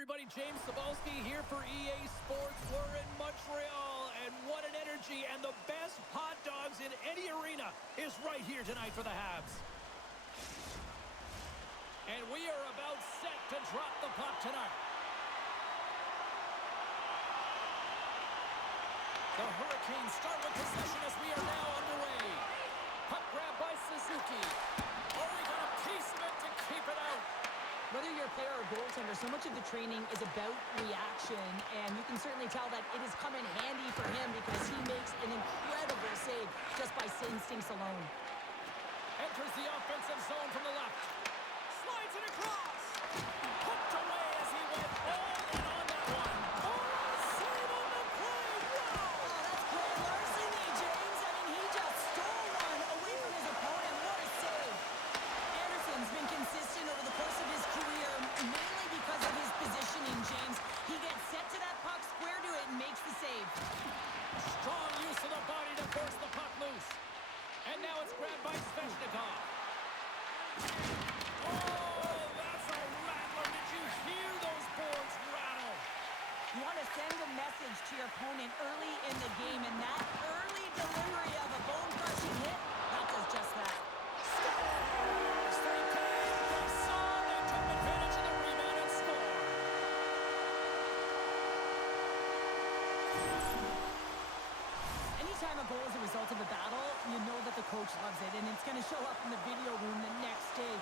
everybody, James Cebulski here for EA Sports. We're in Montreal, and what an energy, and the best hot dogs in any arena is right here tonight for the Habs. And we are about set to drop the puck tonight. The Hurricanes start with possession as we are now underway. Puck grab by Suzuki. Oh, we got a piece of it to keep it out. Whether you're a player or goaltender, so much of the training is about reaction, and you can certainly tell that it has come in handy for him because he makes an incredible save just by instincts alone. Enters the offensive zone from the left. Slides it across. Hooked away as he went all in on that one. Oh, save on the play. Wow. Oh, that's great larceny, James. I mean, he just stole one away from his opponent. What a save. Anderson's been consistent over the course of his career, mainly because of his positioning, James. He gets set to that puck, square to it, and makes the save. Strong use of the body to force the puck loose. And now it's grabbed by Svechnikov. Oh, that's a rattler. Did you hear those boards rattle? You want to send a message to your opponent early in the game, and that early delivery of a bone-crushing hit, that does just that. Scores! They came, they saw, they took advantage of the rebound and scored. Anytime a goal is a result of a battle, you know that the coach loves it, and it's going to show up in the video room the next day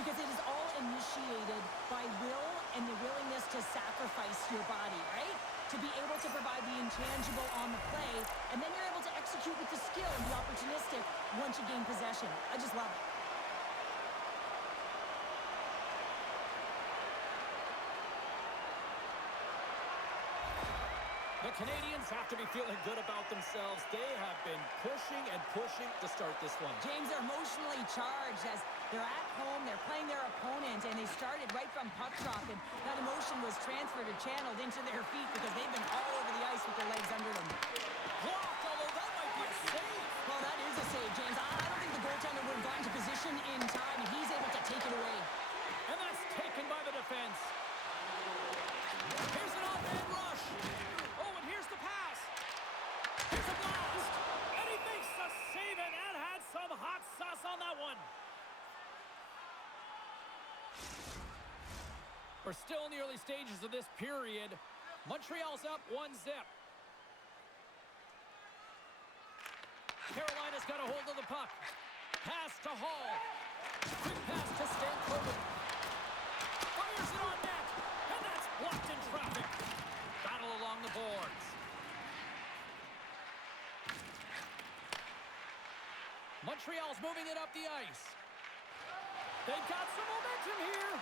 because it is all initiated by will and the willingness to sacrifice your body, right? To be able to provide the intangible on the play, and then you're able to execute with the skill and be opportunistic once you gain possession. I just love it. The Canadiens have to be feeling good about themselves. They have been pushing and pushing to start this one. James, they're emotionally charged as they're at home, they're playing their opponent, and they started right from puck drop, and that emotion was transferred or channeled into their feet because they've been all over the ice with their legs under them. Blocked, although that might be a save. Well, that is a save, James. I don't think the goaltender would have gotten to position in time, and he's able to take it away. And that's taken by the defense. Here's an off-hand rush. Oh, and here's the pass. Here's a blast. And he makes the save, and that had some hot sauce on that one. We're still in the early stages of this period. Montreal's up 1-0. Carolina's got a hold of the puck. Pass to Hall. Quick pass to Stankoven. Fires it on net. And that's blocked in traffic. Battle along the boards. Montreal's moving it up the ice. They've got some momentum here.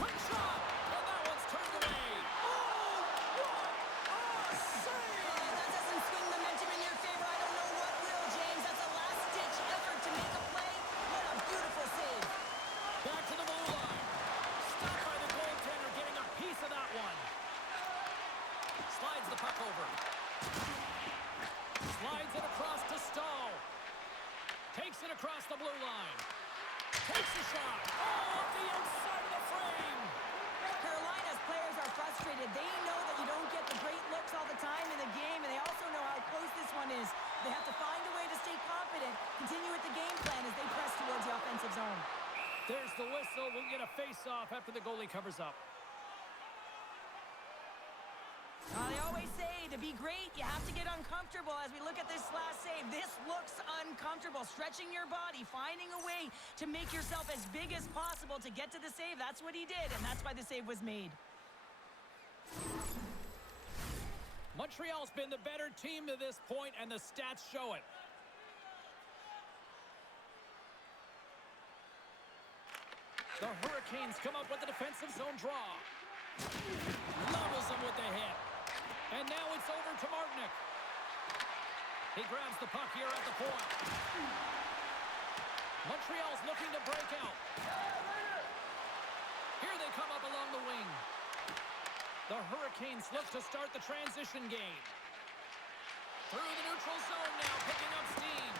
Quick shot. And that one's turned away. Oh, what a save! That doesn't swing momentum in your favor. I don't know what will, James. That's a last-ditch effort to make a play. What a beautiful save. Back to the blue line. Stopped by the goaltender, getting a piece of that one. Slides the puck over. Slides it across to Stahl. Takes it across the blue line. Takes a shot. Oh, off the outside of the frame. Carolina's players are frustrated. They know that you don't get the great looks all the time in the game, and they also know how close this one is. They have to find a way to stay confident, continue with the game plan as they press towards the offensive zone. There's the whistle. We'll get a face-off after the goalie covers up. They always say to be great, you have to get uncomfortable. As we look at this last save, this looks uncomfortable. Stretching your body, finding a way to make yourself as big as possible to get to the save. That's what he did, and that's why the save was made. Montreal's been the better team to this point, and the stats show it. The Hurricanes come up with a defensive zone draw. Levels them with the hit. And now it's over to Martinic. He grabs the puck here at the point. Montreal's looking to break out. Here they come up along the wing. The Hurricanes look to start the transition game. Through the neutral zone now, picking up steam.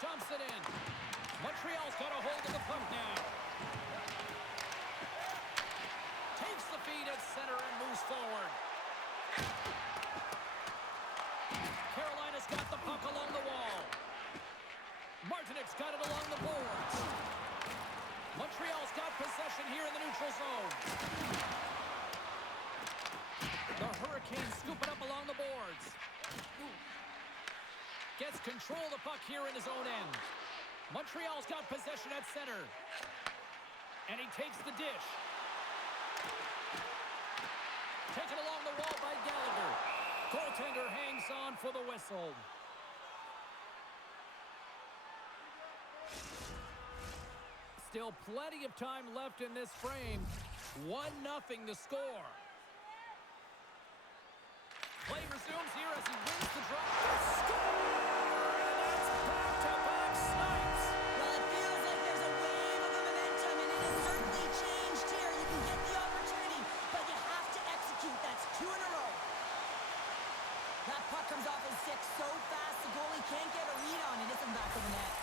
Dumps it in. Montreal's got a hold of the puck now. Takes the feed at center and moves forward. Carolina's got the puck along the wall. Martinic's got it along the boards. Montreal's got possession here in the neutral zone. The Hurricanes scoop it up along the boards. Gets control of the puck here in his own end. Montreal's got possession at center. And he takes the dish. Taken along the wall by Gallagher. Goaltender hangs on for the whistle. Still plenty of time left in this frame. 1-0 the score. Play resumes here as he wins the draw. Score! And it's back-to-back snipes. Well, it feels like there's a wave of momentum, and it has certainly changed here. You can get the opportunity, but you have to execute. That's 2 in a row. That puck comes off his stick so fast, the goalie can't get a read on it. It's in the back of the net.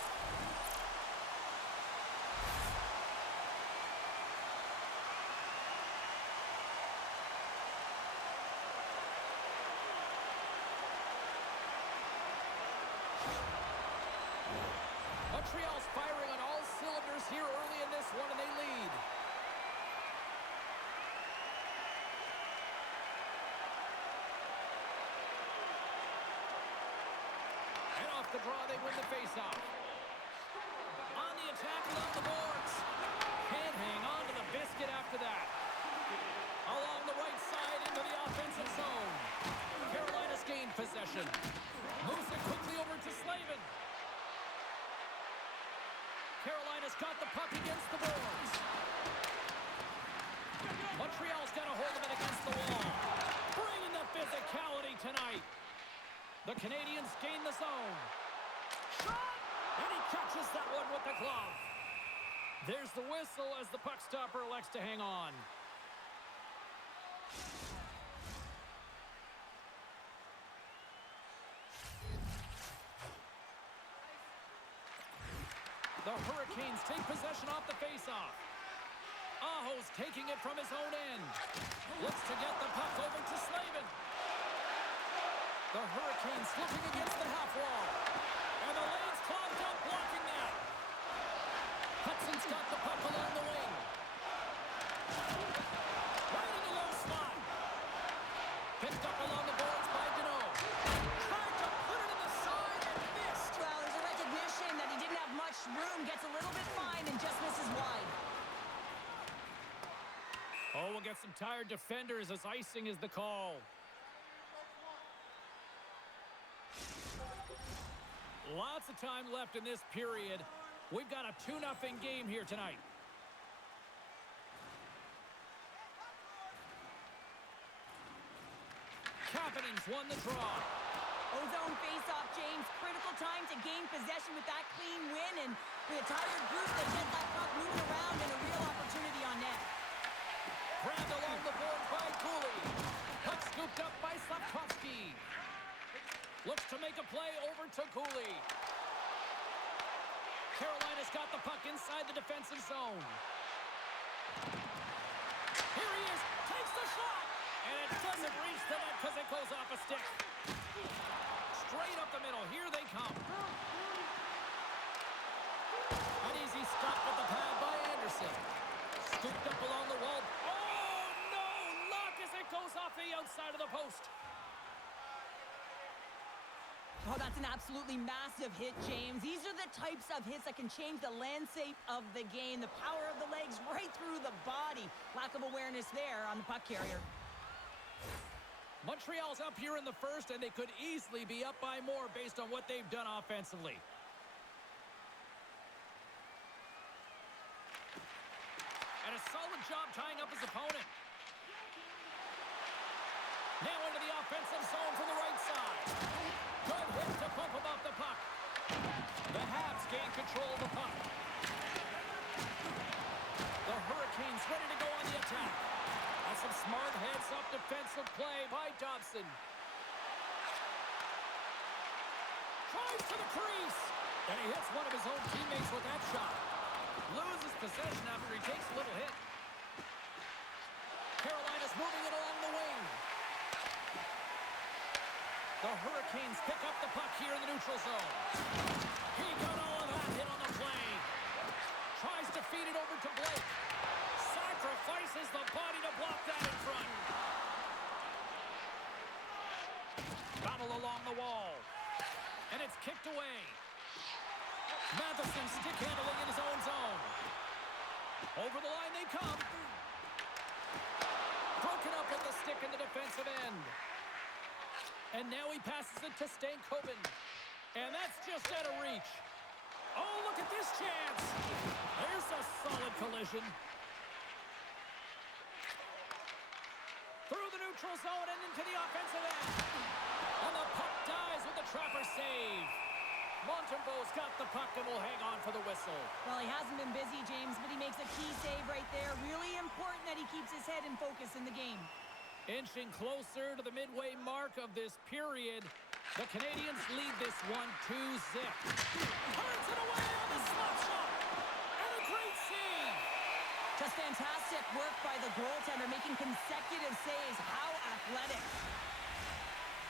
Montreal's firing on all cylinders here early in this one, and they lead. And off the draw, they win the faceoff. On the attack along the boards. Can't hang on to the biscuit after that. Along the right side into the offensive zone. Carolina's gained possession. Moves it quickly over to Slavin. Carolina's got the puck against the boards. Montreal's got a hold of it against the wall. Bringing the physicality tonight. The Canadiens gain the zone. Shot! And he catches that one with the glove. There's the whistle as the puck stopper elects to hang on. The Hurricanes take possession off the faceoff. Aho's taking it from his own end. Looks to get the puck over to Slavin. The Hurricanes slipping against the half wall. And the lane's clogged up, blocking that. Hudson's got the puck along the wing. Right in the low slot. Picked up along the boards by Deneau. Tried to put it in the side and missed. Well, there's a recognition that he didn't have much room, gets a little bit fine, and just misses wide. Oh, we'll get some tired defenders as icing is the call. Lots of time left in this period. We've got a 2-0 game here tonight. Kapanen's won the draw. Ozone face-off, James. Critical time to gain possession with that clean win, and with a tired group, they get that puck moving around and a real opportunity on net. Grabbed along the board by Cooley. Puck scooped up by Slavkovsky. Looks to make a play over to Cooley. Carolina's got the puck inside the defensive zone. Here he is. Takes the shot. And it doesn't reach the net because it goes off a stick. Straight up the middle. Here they come. An easy stop with the pad by Anderson. Scooped up along the wall. Oh, no! Luck as it goes off the outside of the post. Oh, that's an absolutely massive hit, James. These are the types of hits that can change the landscape of the game. The power of the legs right through the body. Lack of awareness there on the puck carrier. Montreal's up here in the first, and they could easily be up by more based on what they've done offensively. And a solid job tying up his opponent. Now into the offensive zone from the right side. Good hit to bump him off the puck. The Habs gain control of the puck. The Hurricanes ready to go on the attack. And some smart heads-up defensive play by Dobson. Drives to the crease. And he hits one of his own teammates with that shot. Loses possession after he takes a little hit. Hurricanes pick up the puck here in the neutral zone. He got all of that hit on the play. Tries to feed it over to Blake. Sacrifices the body to block that in front. Battle along the wall. And it's kicked away. Matheson stick handling in his own zone. Over the line they come. Broken up with the stick in the defensive end. And now he passes it to Stankoven. And that's just out of reach. Oh, look at this chance. There's a solid collision. Through the neutral zone and into the offensive end. And the puck dies with the trapper save. Montembeau's got the puck and will hang on for the whistle. Well, he hasn't been busy, James, but he makes a key save right there. Really important that he keeps his head in focus in the game. Inching closer to the midway mark of this period, the Canadiens lead this one 2-0. Turns it away on the slap shot. And a great save. Just fantastic work by the goaltender, making consecutive saves. How athletic.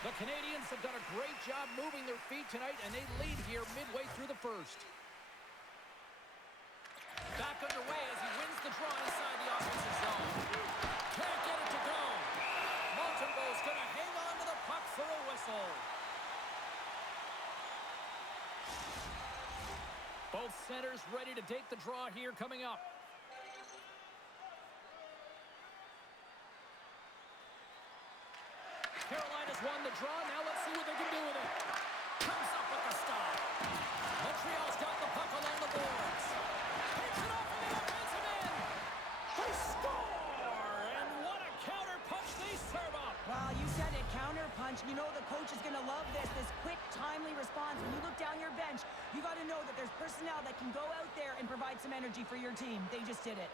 The Canadiens have done a great job moving their feet tonight, and they lead here midway through the first. Back underway as he wins the draw inside the offensive zone. Can't get it to go. Montembeau's going to hang on to the puck for a whistle. Both centers ready to take the draw here coming up. Carolina's won the draw. Now let's see what they can do with it. Comes up with the stop. Montreal's got the puck along the boards. Takes it off in the offensive end. They score! And what a counter punch they serve up. Well, you said it, counter punch. You know the coach is going to love this quick, timely response. When you look down your bench, you got to know that there's personnel that can go out there and provide some energy for your team. They just did it.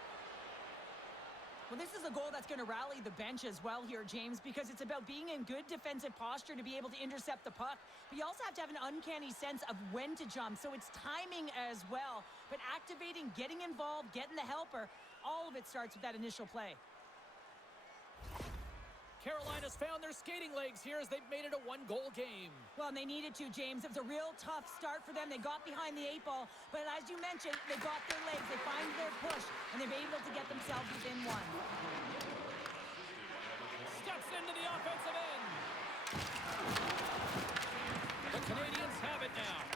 Well, this is a goal that's going to rally the bench as well here, James, because it's about being in good defensive posture to be able to intercept the puck. But you also have to have an uncanny sense of when to jump, so it's timing as well. But activating, getting involved, getting the helper, all of it starts with that initial play. Carolina's found their skating legs here as they've made it a one-goal game. Well, and they needed to, James. It was a real tough start for them. They got behind the 8 ball, but as you mentioned, they got their legs. They find their push, and they're able to get themselves within one. Steps into the offensive end. The Canadiens have it now.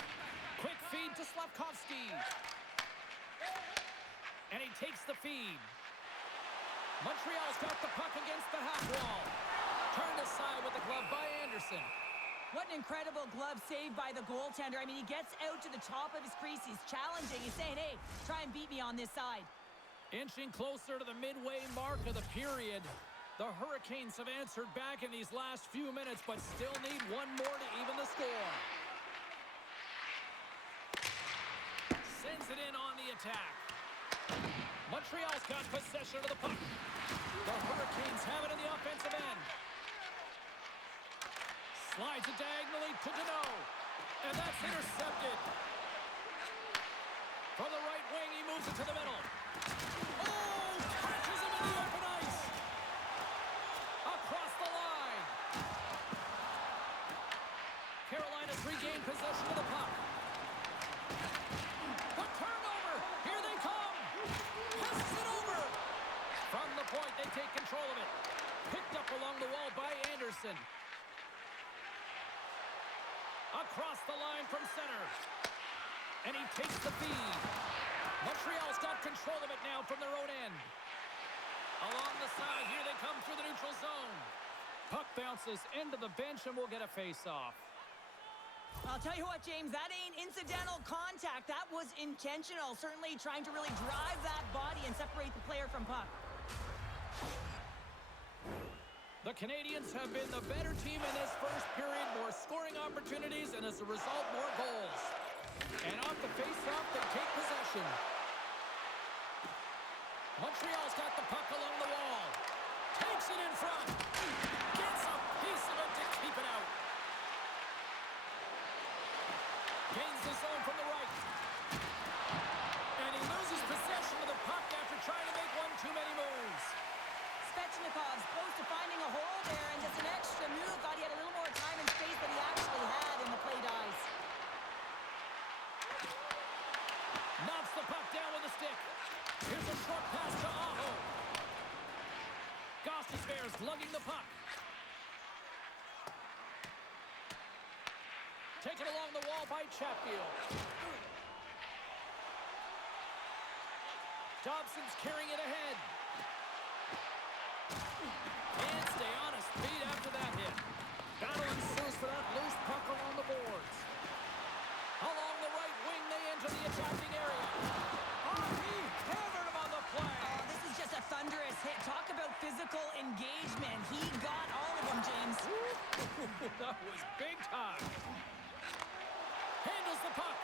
Quick feed to Slavkovsky. And he takes the feed. Montreal's got the puck against the half wall. Turned aside with the glove by Anderson. What an incredible glove save by the goaltender. I mean, he gets out to the top of his crease. He's challenging. He's saying, hey, try and beat me on this side. Inching closer to the midway mark of the period. The Hurricanes have answered back in these last few minutes, but still need one more to even the score. Sends it in on the attack. Montreal's got possession of the puck. The Hurricanes have it in the offensive end. Slides it diagonally to Deneau. And that's intercepted. From the right wing, he moves it to the middle. Oh, catches him in the open ice. Across the line. Carolina's regained possession of the puck. The turnover. Here they come. Passes it over. From the point, they take control of it. Picked up along the wall by Anderson. Across the line from center. And he takes the feed. Montreal's got control of it now from their own end. Along the side, here they come through the neutral zone. Puck bounces into the bench and we'll get a face-off. I'll tell you what, James, that ain't incidental contact. That was intentional. Certainly trying to really drive that body and separate the player from puck. The Canadiens have been the better team in this first period. More scoring opportunities and as a result, more goals. And off the face-off, they take possession. Montreal's got the puck along the wall. Takes it in front. Gets a piece of it to keep it out. Gains the zone from the right. And he loses possession of the puck after trying to make one too many moves. Svechnikov's close to finding a hole there, and just an extra move. Thought he had a little more time and space, but he actually Short pass to Aho. Gostisbehere's lugging the puck. Taken along the wall by Chatfield. Dobson's carrying it ahead. And stay on his feet after that hit. Battle ensues for that loose puck along the boards. Along the right wing, they enter the attacking area. Oh, he hammered him on the play. Oh, this is just a thunderous hit. Talk about physical engagement. He got all of them, James. That was big time. Handles the puck.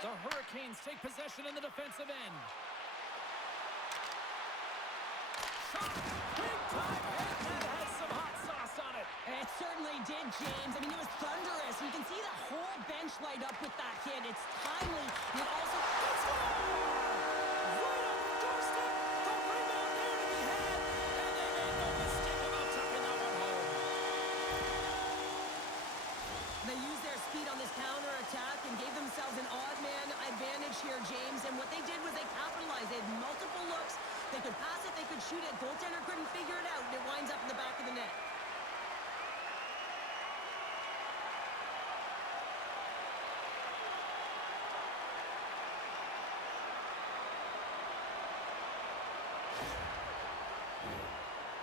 The Hurricanes take possession in the defensive end. Shot! Big time hit that has some hot sauce on it. It certainly did, James. I mean, it was thunderous. You can see the whole bench light up with that hit. It's timely. It also... Let's go! Right on the doorstep. The rebound there to be had. And they made no mistake about tucking that one home. They used their speed on this counter-attack and gave themselves an odd-man advantage here, James. And what they did was they capitalized. They had multiple looks. They could pass it, they could shoot it. Goaltender couldn't figure it out, and it winds up in the back of the net.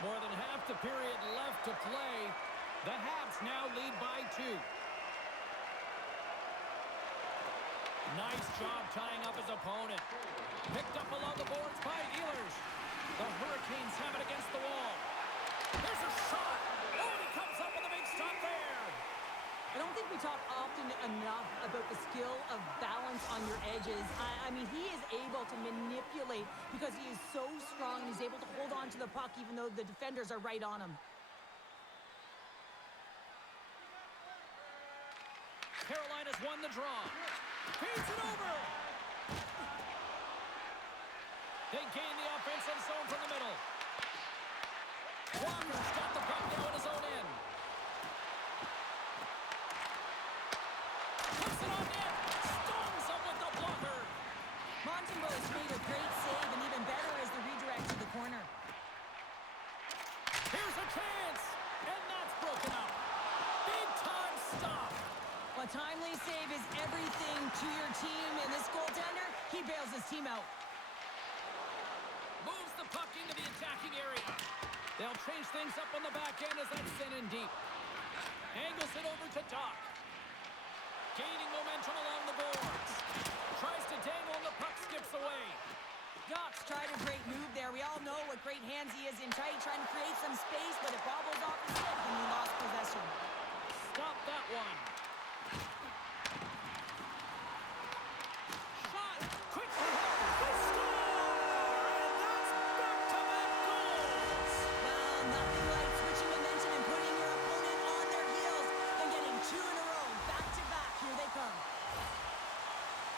More than half the period left to play. The Habs now lead by 2. Nice job tying up his opponent. Picked up along the boards by Ehlers. The Hurricanes have it against the wall. There's a shot. Oh, and he comes up with a big stop there. I don't think we talk often enough about the skill of balance on your edges. I mean, he is able to manipulate because he is so strong. He's able to hold on to the puck even though the defenders are right on him. Carolina's won the draw. Feeds it over. They gain the offensive zone from the middle. Walker's got the puck now in his own end. Puts it on net. Stones him with the blocker. Montembeau's made a great save, and even better is the redirect to the corner. Here's a chance. And that's broken up. Big time stop. A timely save is everything to your team, and this goaltender, he bails his team out. Moves the puck into the attacking area. They'll change things up on the back end as that's sent in deep. Angles it over to Doc. Gaining momentum along the boards. Tries to dangle and the puck skips away. Doc's tried a great move there. We all know what great hands he is in tight, trying to create some space, but it bobbles off his head when he lost possession. Stop that one. Shot. Quickly. They score! And that's back-to-back goals. Well, nothing like switching momentum and putting your opponent on their heels and getting 2 in a row. Back-to-back. Here they come.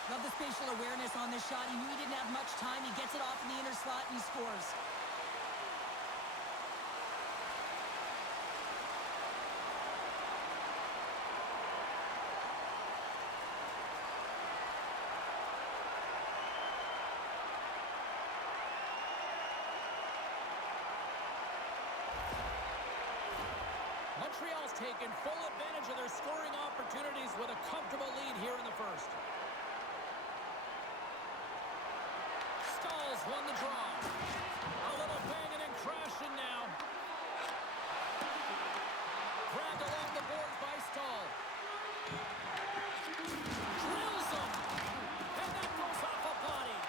Love the spatial awareness on this shot. He knew he didn't have much time. He gets it off in the inner slot and he scores. Montreal's taken full advantage of their scoring opportunities with a comfortable lead here in the first. Staal's won the draw. A little banging and crashing now. Grabbed along the boards by Staal. Drills him. And that goes off a body.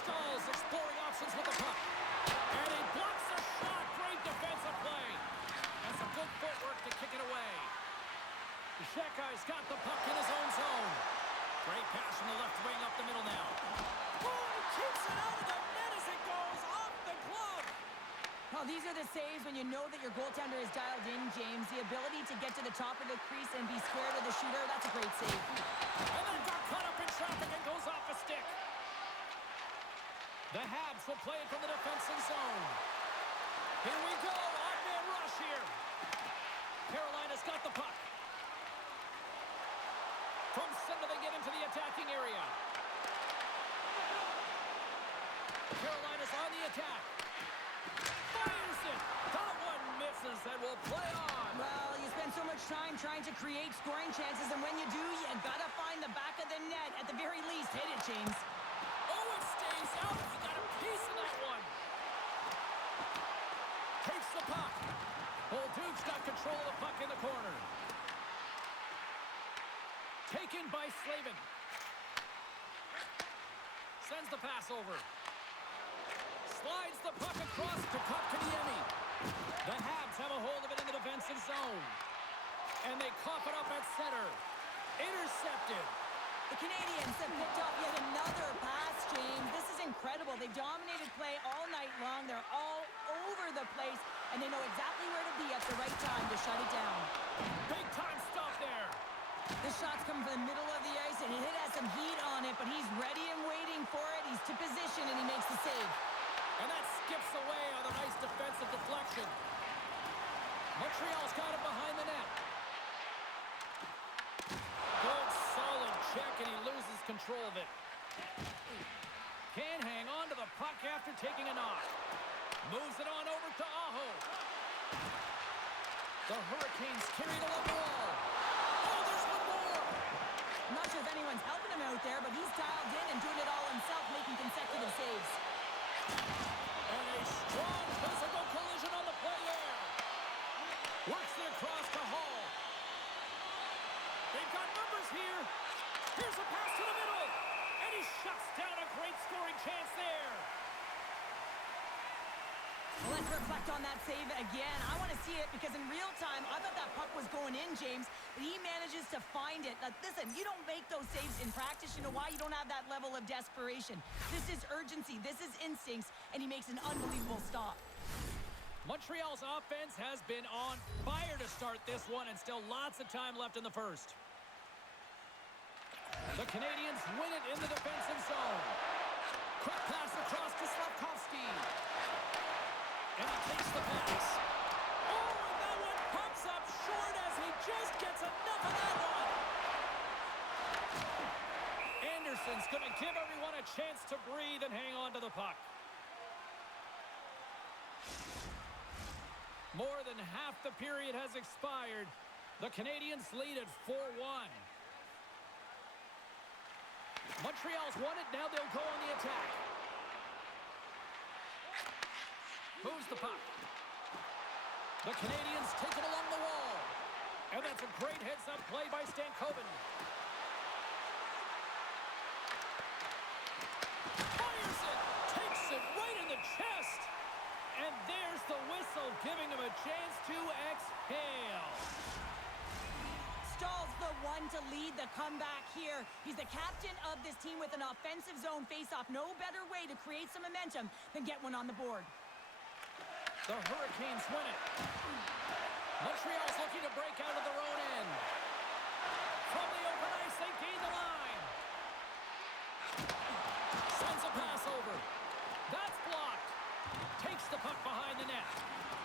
Staal's exploring options with the puck. And he blocks the shot. Great defensive play. And some good footwork to kick it away. Shekai's got the puck in his own zone. Great pass from the left wing up the middle now. Keeps it out of the net as it goes off the glove. Well, these are the saves when you know that your goaltender is dialed in, James. The ability to get to the top of the crease and be square to the shooter, that's a great save. And then got caught up in traffic and goes off a stick. The Habs will play it from the defensive zone. Here we go. Odd-man rush here. Carolina's got the puck. From center. them do they get into the attacking area. Carolina's on the attack. Fires it. That one misses and will play on. Well, you spend so much time trying to create scoring chances, and when you do, you gotta find the back of the net. At the very least, hit it, James. Oh, it stays out. He got a piece of that one. Takes the puck. Duke's got control of the puck in the corner. Taken by Slavin. Sends the pass over. Slides the puck across to Kotkaniemi. The Habs have a hold of it in the defensive zone. And they cough it up at center. Intercepted. The Canadiens have picked up yet another pass, James. This is incredible. They've dominated play all night long. They're all over the place, and they know exactly where to be at the right time to shut it down. Big time stuff there. The shot's coming from the middle of the ice, and it has some heat on it, but he's ready and waiting for it. He's to position, and he makes the save. And that skips away on a nice defensive deflection. Montreal's got it behind the net. Good, solid check, and he loses control of it. Can't hang on to the puck after taking a knock. Moves it on over to Aho. The Hurricanes carry it along the wall. Oh, there's one more! I'm not sure if anyone's helping him out there, but he's dialed in and doing it all himself, making consecutive saves. And a strong physical collision on the play there. Works it across to Hall. They've got numbers here. Here's a pass to the middle. And he shuts down a great scoring chance there. Well, let's reflect on that save again. I want to see it because in real time, I thought that puck was going in, James, but he manages to find it. Now, listen, you don't make those saves in practice. You know why? You don't have that level of desperation. This is urgency. This is instincts, and he makes an unbelievable stop. Montreal's offense has been on fire to start this one, and still lots of time left in the first. The Canadiens win it in the defensive zone. Quick pass across to Slavkovsky. And he takes the pass. Oh, and that one pumps up short as he just gets enough of that one. Anderson's going to give everyone a chance to breathe and hang on to the puck. More than half the period has expired. The Canadiens lead at 4-1. Montreal's won it. Now they'll go on the attack. Moves the puck. The Canadiens take it along the wall. And that's a great heads-up play by Stankoven. Fires it. Takes it right in the chest. And there's the whistle, giving him a chance to exhale. Stahl's the one to lead the comeback here. He's the captain of this team with an offensive zone face-off. No better way to create some momentum than get one on the board. The Hurricanes win it. Montreal's looking to break out of their own end. From the open ice, they gain the line. Sends a pass over. That's blocked. Takes the puck behind the net.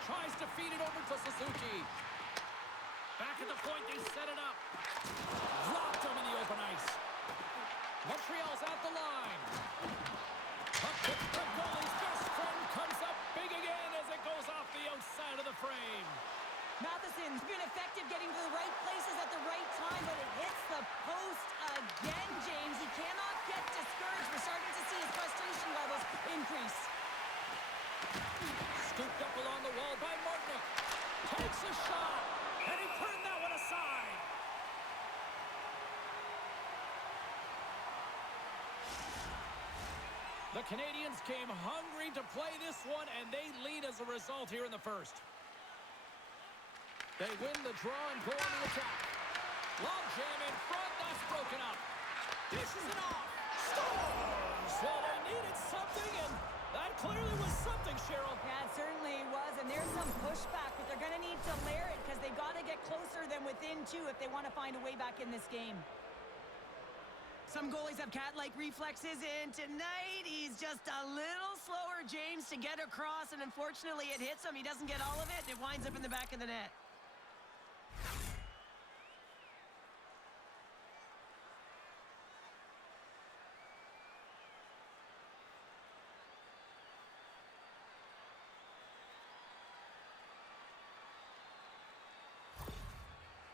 Tries to feed it over to Suzuki. Back at the point, they set it up. Dropped him in the open ice. Montreal's at the line. Puck to the goalie's best friend comes up big again as it goes off the outside of the frame. Matheson's been effective getting to the right places at the right time, but it hits the post again, James. He cannot get discouraged. We're starting to see his frustration levels increase. Scooped up along the wall by Martinick. Takes a shot, and he turned that one aside. The Canadiens came hungry to play this one, and they lead as a result here in the first. They win the draw and go on the attack. Long jam in front, that's broken up. Dishes it off. Scores! Well, they needed something, and that clearly was something, Cheryl. Yeah, it certainly was, and there's some pushback, but they're going to need to layer it because they got to get closer than within two if they want to find a way back in this game. Some goalies have cat-like reflexes, and tonight he's just a little slower, James, to get across, and unfortunately it hits him. He doesn't get all of it, and it winds up in the back of the net.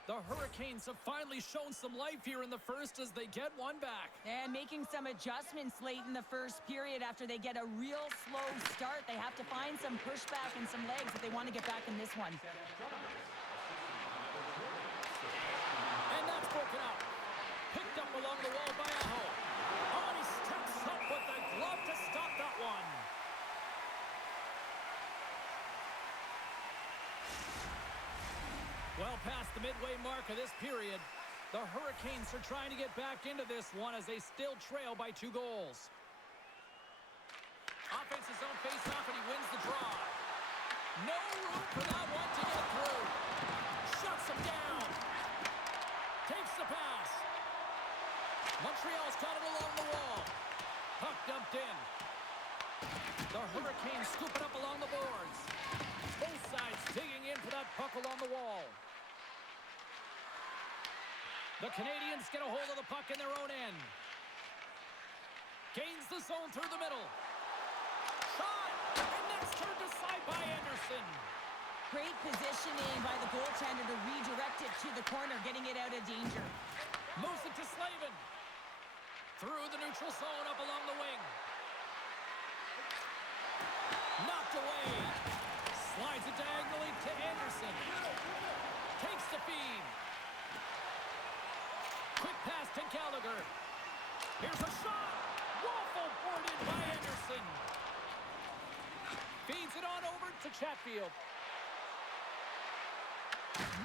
The Hurricanes have finally shown some life here in the first as they get one back. And making some adjustments late in the first period after they get a real slow start. They have to find some pushback and some legs if they want to get back in this one. And that's broken up. Picked up along the wall by Aho. Oh, and he steps up with the glove to stop that one. Well past the midway mark of this period, the Hurricanes are trying to get back into this one as they still trail by 2 goals. Offensive zone face-off, and he wins the draw. No room for that one to get through. Shuts him down. Takes the pass. Montreal's got it along the wall. Puck dumped in. The Hurricanes scoop it up along the boards. Both sides digging in for that puck along the wall. The Canadiens get a hold of the puck in their own end. Gains the zone through the middle. Shot! And that's turned aside by Anderson. Great positioning by the goaltender to redirect it to the corner, getting it out of danger. Moves it to Slavin. Through the neutral zone up along the wing. Knocked away. Slides it diagonally to Anderson. Takes the feed. Quick pass to Gallagher. Here's a shot. Waffle boarded by Anderson. Feeds it on over to Chatfield.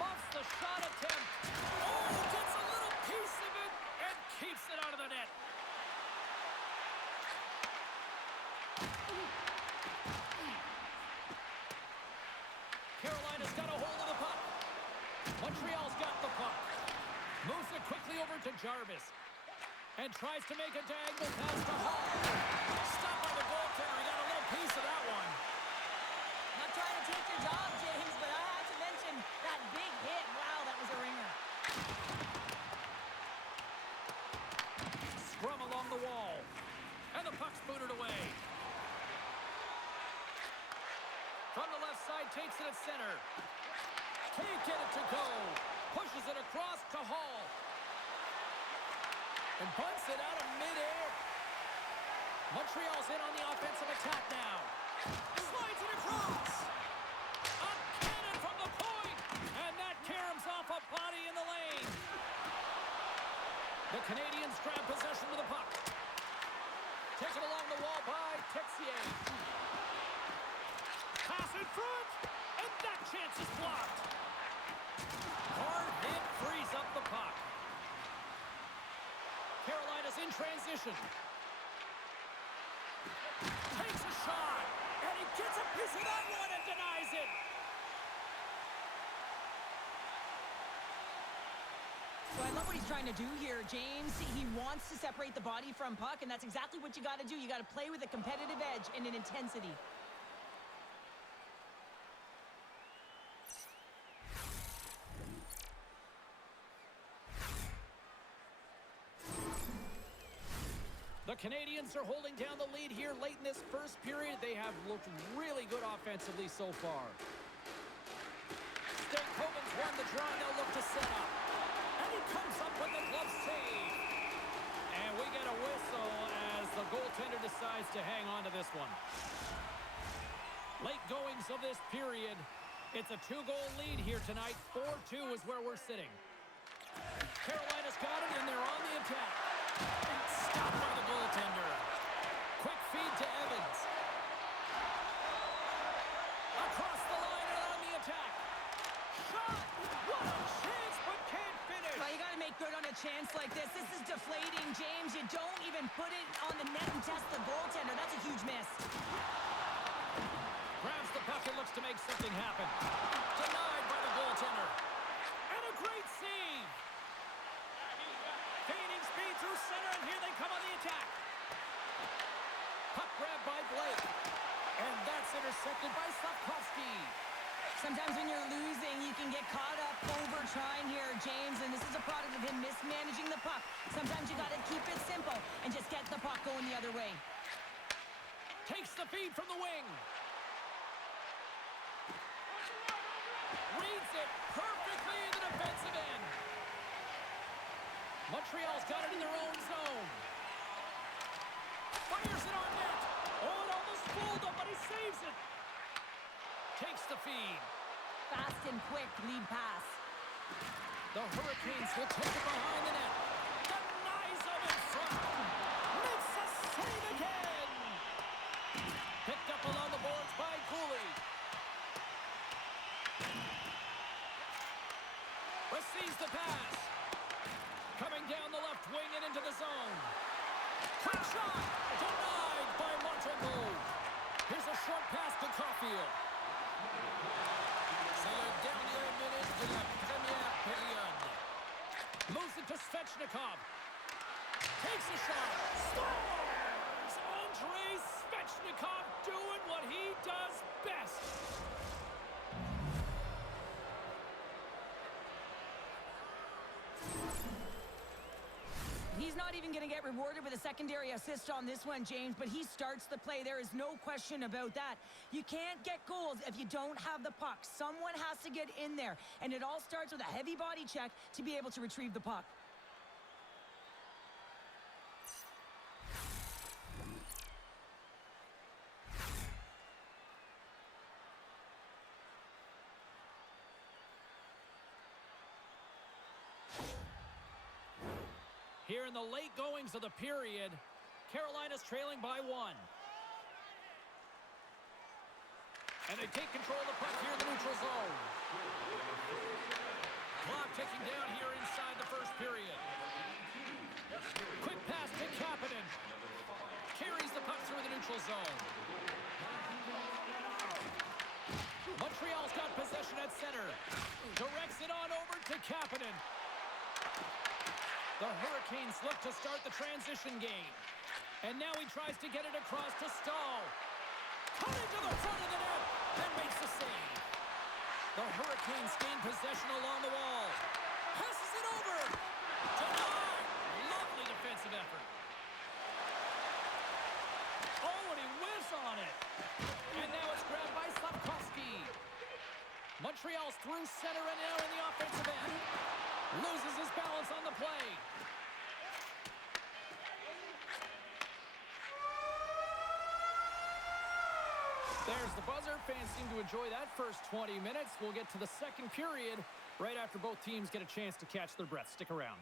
Muffs the shot attempt. Oh, gets a little piece of it and keeps it out of the net. Carolina's got a hold of the puck. Montreal's got the puck. Moves it quickly over to Jarvis. And tries to make a diagonal pass to Hall. Stopped by the goaltender. He got a little piece of that one. Not trying to take your job, James, but I have to mention that big hit. Wow, that was a ringer. Scrum along the wall. And the puck's booted away. From the left side, takes it at center. Can't get it to go. Pushes it across to Hall. And bunts it out of midair. Montreal's in on the offensive attack now. Slides it across. A cannon from the point. And that caroms off a body in the lane. The Canadiens grab possession of the puck. Taken along the wall by Texier. Pass in front. And that chance is blocked. Hard hit frees up the puck. Carolina's in transition. Takes a shot. And he gets a piece of that one and denies it. So I love what he's trying to do here, James. He wants to separate the body from puck, and that's exactly what you got to do. You got to play with a competitive edge and an intensity. The Canadiens are holding down the lead here late in this first period. They have looked really good offensively so far. Stankoven's won the draw. They'll look to set up. And he comes up with the glove save. And we get a whistle as the goaltender decides to hang on to this one. Late goings of this period. It's a 2-goal lead here tonight. 4-2 is where we're sitting. Carolina's got it, and they're on the attack. Stopped by the goaltender. Quick feed to Evans. Across the line and on the attack. Shot! What a chance, but can't finish. Well, you got to make good on a chance like this. This is deflating, James. You don't even put it on the net and test the goaltender. That's a huge miss. Grabs the puck and looks to make something happen. Denied by the goaltender. And a great save. Gaining speed through center, and here they come on the attack. Puck grabbed by Blake. And that's intercepted by Slavkovsky. Sometimes when you're losing, you can get caught up over trying here, James, and this is a product of him mismanaging the puck. Sometimes you got to keep it simple and just get the puck going the other way. Takes the feed from the wing. Reads it perfectly in the defensive end. Montreal's got it in their own zone. Fires it on net. Oh, it almost fooled him, but he saves it. Takes the feed. Fast and quick lead pass. The Hurricanes will take it behind the net. Denies him in front. Makes a save again. Picked up along the boards by Cooley. Receives the pass. Coming down the left wing and into the zone. Quick shot. Denied by Montreal. Here's a short pass to Caulfield. C'est le dernier minute de la première période. Moves it to Svechnikov. Takes a shot. Scores! Andrei Svechnikov doing what he does best. He's not even going to get rewarded with a secondary assist on this one, James, but he starts the play. There is no question about that. You can't get goals if you don't have the puck. Someone has to get in there, and it all starts with a heavy body check to be able to retrieve the puck. Here in the late goings of the period, Carolina's trailing by 1. And they take control of the puck here in the neutral zone. Clock ticking down here inside the first period. Quick pass to Kapanen. Carries the puck through the neutral zone. Montreal's got possession at center. Directs it on over to Kapanen. The Hurricanes look to start the transition game. And now he tries to get it across to Stahl. Cutting to the front of the net and makes the save. The Hurricanes gain possession along the wall. Passes it over. Denied. Lovely defensive effort. Oh, and he whiffs on it. And now it's grabbed by Slavkovsky. Montreal's through center and now in the offensive end. Loses his balance on the play. There's the buzzer. Fans seem to enjoy that first 20 minutes. We'll get to the second period right after both teams get a chance to catch their breath. Stick around.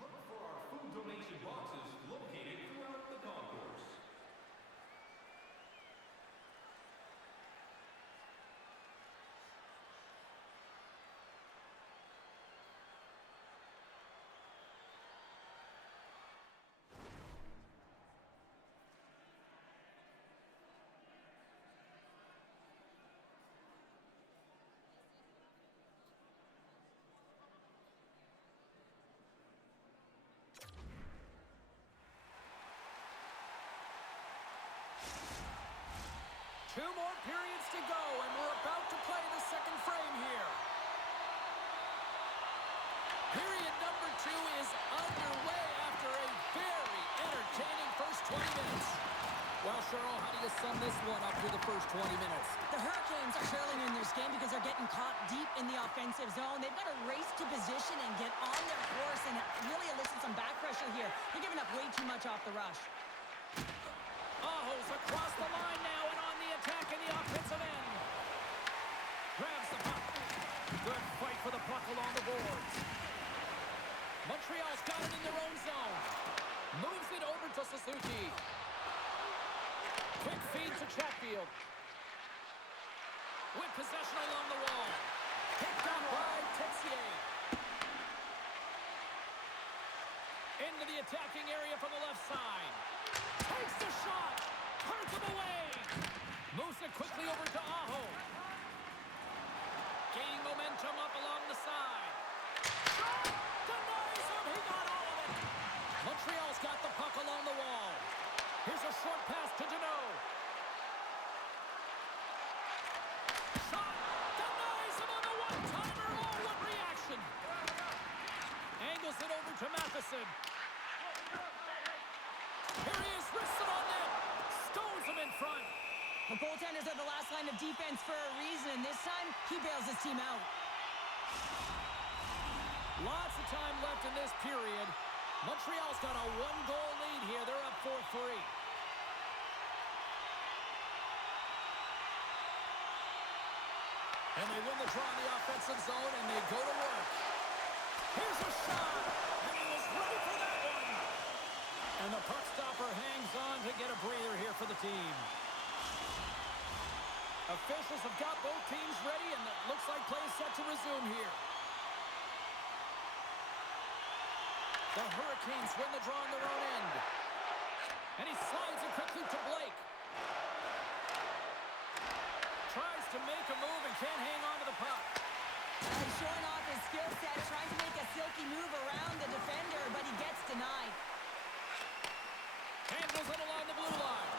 Look for our food donation boxes located throughout the concourse. Two more periods to go, and we're about to play the second frame here. Period number 2 is underway after a very entertaining first 20 minutes. Well, Cheryl, how do you sum this one up through the first 20 minutes? The Hurricanes are trailing in this game because they're getting caught deep in the offensive zone. They've got to race to position and get on their course and really elicit some back pressure here. They're giving up way too much off the rush. Aho's across the line now and on the attack in the offensive end. Grabs the puck. Good fight for the puck along the boards. Montreal's got it in their own zone. Moves it over to Suzuki. Quick feed to Chatfield. With possession along the wall. Picked up by Texier. Into the attacking area from the left side. Takes the shot. Turns him away. Moves it quickly over to Aho. Gaining momentum up along the side. Shot! Denies him. He got all of it. Montreal's got the puck along the wall. Here's a short pass to Deneau. Shot! Denies him on the one-timer. Oh, what reaction! Angles it over to Matheson. Here he is, wrists it on net. Stones him in front. The goaltenders are the last line of defense for a reason, and this time, he bails his team out. Lots of time left in this period. Montreal's got a one-goal lead here. They're up 4-3. And they win the draw in the offensive zone, and they go to work. Here's a shot, and he was ready for that one. And the puck stopper hangs on to get a breather here for the team. Officials have got both teams ready, and it looks like play is set to resume here. The Hurricanes win the draw on their own end. And he slides it quickly to Blake. Tries to make a move and can't hang on to the puck. He's showing off his skill set, trying to make a silky move around the defender, but he gets denied. Handles it along the blue line.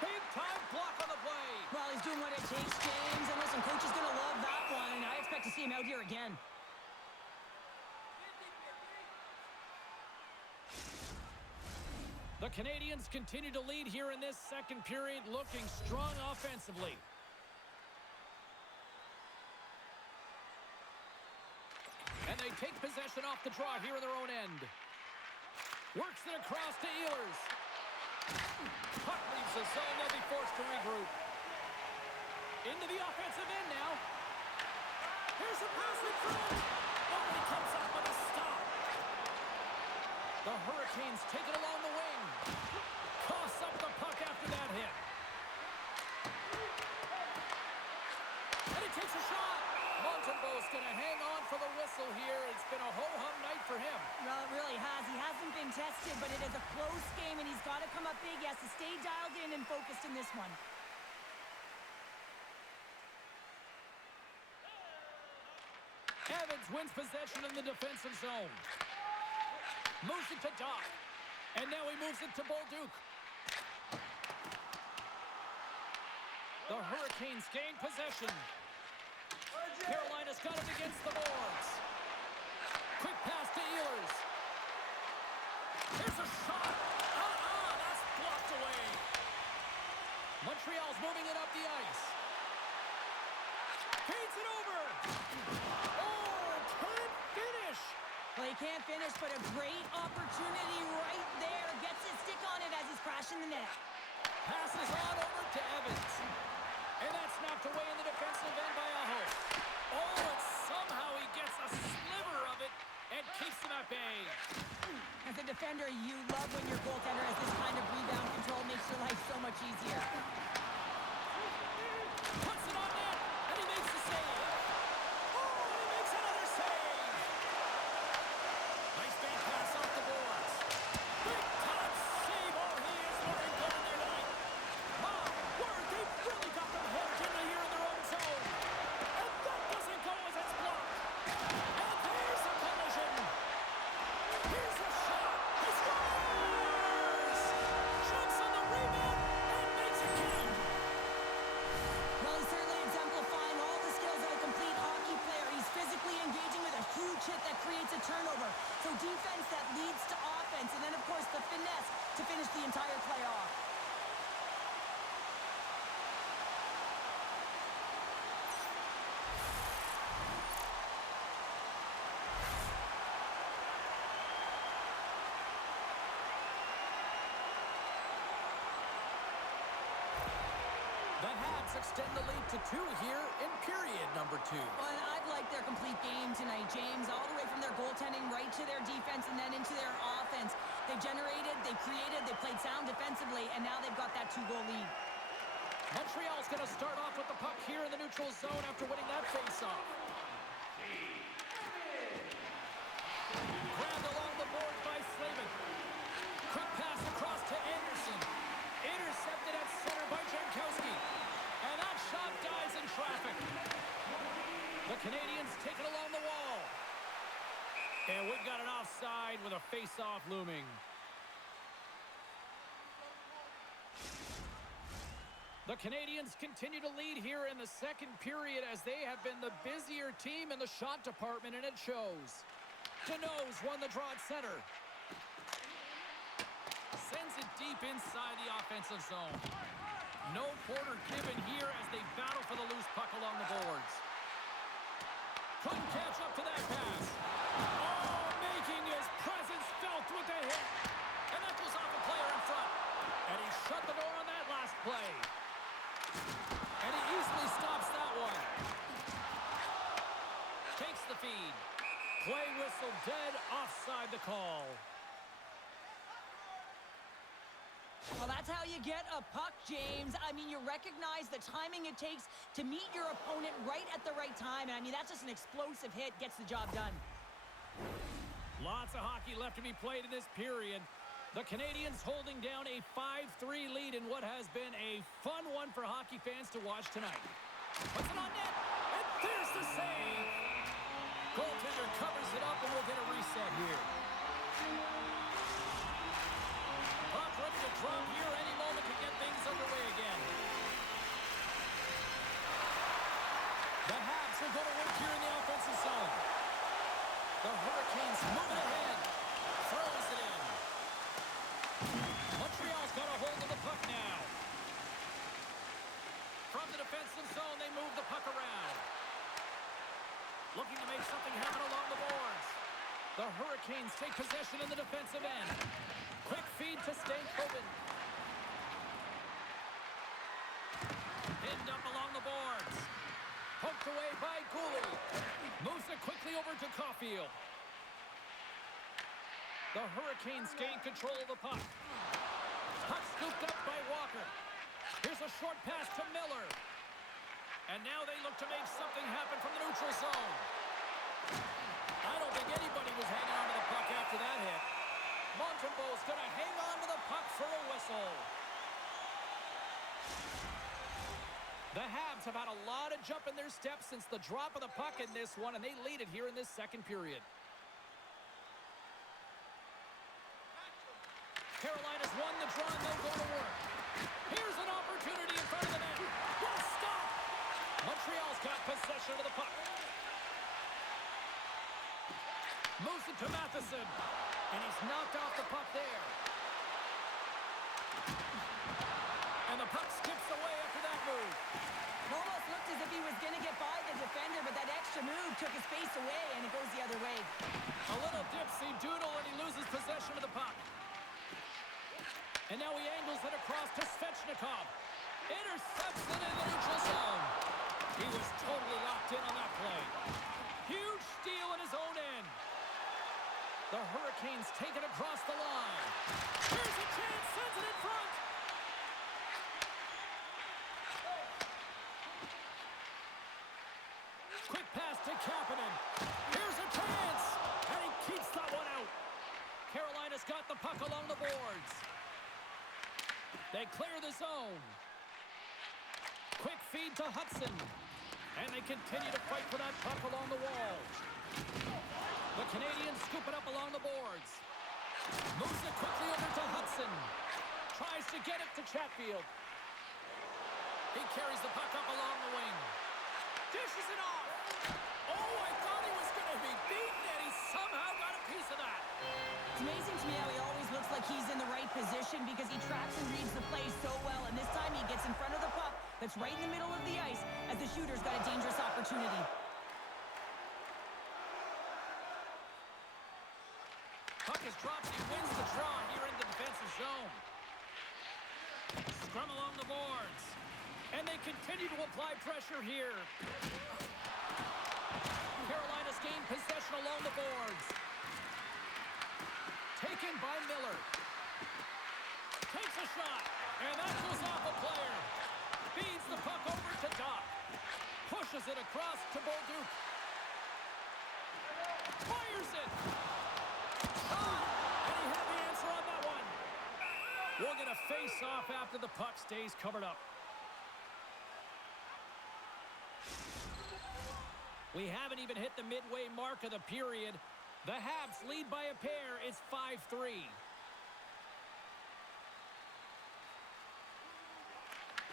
Big time block on the play. Well, he's doing what it takes, James. And listen, coach is going to love that one, and I expect to see him out here again. The Canadiens continue to lead here in this second period, looking strong offensively. And they take possession off the draw here in their own end. Works it across to Ehlers. Puck leaves the zone. They'll be forced to regroup. Into the offensive end now. Here's a pass in front. Nobody comes up with a stop. The Hurricanes take it along the wing. Coughs up the puck after that hit. And he takes a shot. Montembeault's going to hang on for the whistle here. It's been a ho-hum night for him. Well, it really has. He hasn't been tested, but it is a close game, and he's got to come up big. He has to stay dialed in and focused in this one. Evans wins possession in the defensive zone. Moves it to Doc. And now he moves it to Bolduc. The Hurricanes gain possession. Carolina's got it against the boards. Quick pass to Ehlers. Here's a shot. That's blocked away. Montreal's moving it up the ice. Feeds it over. Oh, can't finish. Well, he can't finish, but a great opportunity right there. Gets his stick on it as he's crashing the net. Passes on over to Evans. And that's knocked away in the defensive end by Aho. Oh, and somehow he gets a sliver of it and keeps them at bay. As a defender, you love when your goaltender has this kind of rebound control. Makes your life so much easier. Puts it on net, and he makes the save. Oh, and he makes another save. Nice bank pass off the boards. Big time save. Oh, he is looking good in there tonight. My word, they've really got them hedged into here in their own zone. And that doesn't go as it's blocked. And there's a collision. Here's a shot. He scores! Jumps on the rebound and makes it count. Well, he's certainly exemplifying all the skills of a complete hockey player. He's physically engaging with a huge hit that creates a turnover. So defense that leads to offense. And then, of course, the finesse to finish the entire play off. The Habs extend the lead to 2 here in period number 2. Well, and I've liked their complete game tonight, James, all the way from their goaltending right to their defense and then into their offense. They generated, they created, they played sound defensively, and now they've got that 2-goal lead. Montreal's going to start off with the puck here in the neutral zone after winning that faceoff. Grabbed along the board by Slavin. Quick pass across to Anderson. Intercepted at center by Jankowski. And that shot dies in traffic. The Canadiens take it along the wall. And we've got an offside with a face-off looming. The Canadiens continue to lead here in the second period as they have been the busier team in the shot department, and it shows. Deneau's won the draw at center. Sends it deep inside the offensive zone. No quarter given here as they battle for the loose puck along the boards. Couldn't catch up to that pass. Oh, making his presence felt with the hit. And that goes off a player in front. And he shut the door on that last play. And he easily stops that one. Takes the feed. Play whistle dead, offside the call. Well, that's how you get a puck, James. I mean, you recognize the timing it takes to meet your opponent right at the right time. And I mean, that's just an explosive hit, gets the job done. Lots of hockey left to be played in this period. The Canadiens holding down a 5-3 lead in what has been a fun one for hockey fans to watch tonight. Puts it on net, and there's the save. Goaltender covers it up, and we'll get a reset here. Puck ready to drop here any moment to get things underway again. The Habs will go to work here in the offensive zone. The Hurricanes moving ahead. Throws it in. Montreal's got a hold of the puck now. From the defensive zone, they move the puck around. Looking to make something happen along the boards. The Hurricanes take possession in the defensive end. Quick feed to Stankoven. Pinned up along the boards. Poked away by Gouli. Moves it quickly over to Caulfield. The Hurricanes gain control of the puck. Puck scooped up by Walker. Here's a short pass to Miller. And now they look to make something happen from the neutral zone. I don't think anybody was hanging on to the puck after that hit. Montembeault's going to hang on to the puck for a whistle. The Habs have had a lot of jump in their steps since the drop of the puck in this one, and they lead it here in this second period. Carolina's won the draw, and they'll go to work. Here's an opportunity in front of the net. What a stop! Montreal's got possession of the puck. Moves it to Matheson. And he's knocked off the puck there. And the puck skips away after that move. It almost looked as if he was going to get by the defender, but that extra move took his face away, and it goes the other way. A little dipsy doodle, and he loses possession of the puck. And now he angles it across to Svechnikov. Intercepts it in the neutral zone. He was totally locked in on that play. Huge steal in his own end. The Hurricanes take it across the line. Here's a chance, sends it in front. Quick pass to Kapanen. Here's a chance, and he keeps that one out. Carolina's got the puck along the boards. They clear the zone. Quick feed to Hudson. And they continue to fight for that puck along the wall. The Canadiens scoop it up along the boards. Moves it quickly over to Hudson. Tries to get it to Chatfield. He carries the puck up along the wing. Dishes it off. Oh, I thought he was going to be beaten, and he somehow got a piece of that. It's amazing to me how he always looks like he's in the right position because he tracks and reads the play so well. And this time he gets in front of the puck that's right in the middle of the ice as the shooter's got a dangerous opportunity. Puck is dropped. He wins the draw here in the defensive zone. Scrum along the boards. And they continue to apply pressure here. Carolina's gained possession along the boards. Taken by Miller. Takes a shot. And that goes off a player. Feeds the puck over to Doc. Pushes it across to Bolduc. Fires it. And he had the answer on that one. We'll get a face-off after the puck stays covered up. We haven't even hit the midway mark of the period. The Habs lead by a pair. It's 5-3.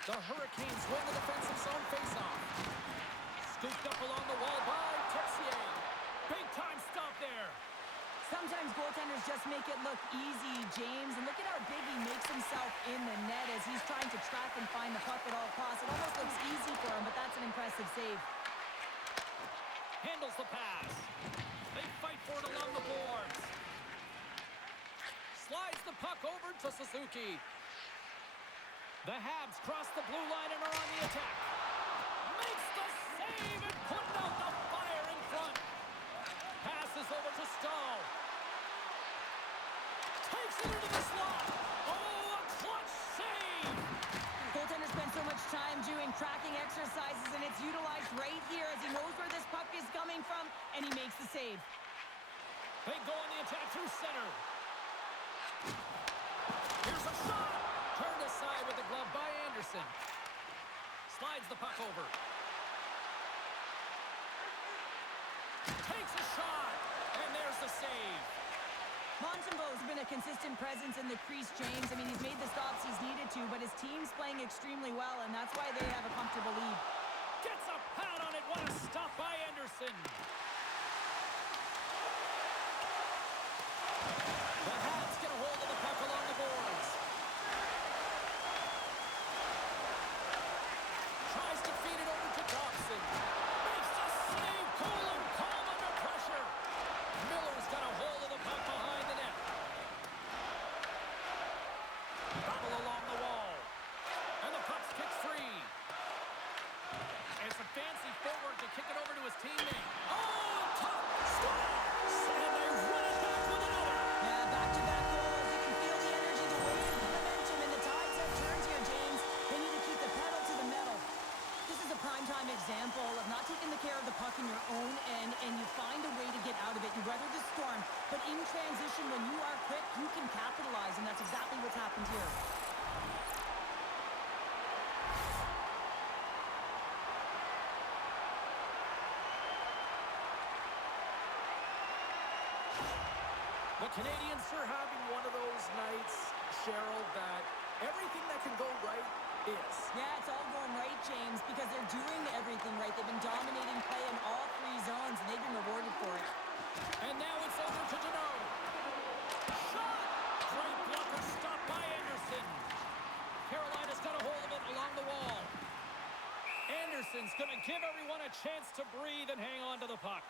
The Hurricanes win the defensive zone faceoff. Scooped up along the wall by Texier. Big time stop there. Sometimes goaltenders just make it look easy, James. And look at how big he makes himself in the net as he's trying to track and find the puck at all costs. It almost looks easy for him, but that's an impressive save. Handles the pass. They fight for it along the boards. Slides the puck over to Suzuki. The Habs cross the blue line and are on the attack. Makes the save and putting out the fire in front. Passes over to Stahl. Takes it into the slot. Oh, a clutch save. Goaltender spends so much time doing tracking exercises, and it's utilized right here as he knows where this puck is coming from, and he makes the save. They go on the attack through center. Here's a shot. Turned aside with the glove by Anderson. Slides the puck over. Takes a shot, and there's the save. Montembeau's been a consistent presence in the crease, James. I mean, he's made the stops he's needed to, but his team's playing extremely well, and that's why they have a comfortable lead. Gets a pad on it. What a stop by Anderson. The Habs get a hold of the puck along the boards. Tries to feed it over to Thompson. Makes the save. Cool and calm under pressure. Miller's got a hold of the puck behind the net. Battle along the wall. And the puck's kicked free. And some fancy footwork to kick it over to his teammate. Oh, tough scores! And they run it back with another. Yeah, back-to-back goals. You can feel the energy, the wave, the momentum, and the tides have turned here, James. They need to keep the pedal to the metal. This is a primetime example of not taking the care of the puck in your own end, and you find a way to get out of it. You weather the storm, but in transition, when you are quick, you can capitalize, and that's exactly what's happened here. The Canadiens are having one of those nights, Cheryl, that everything that can go right is. Yeah, it's all going right, James, because they're doing everything right. They've been dominating play in all three zones, and they've been rewarded for it. And now it's over to Deneau. Shot! Great blocker stop by Anderson. Carolina's got a hold of it along the wall. Anderson's going to give everyone a chance to breathe and hang on to the puck.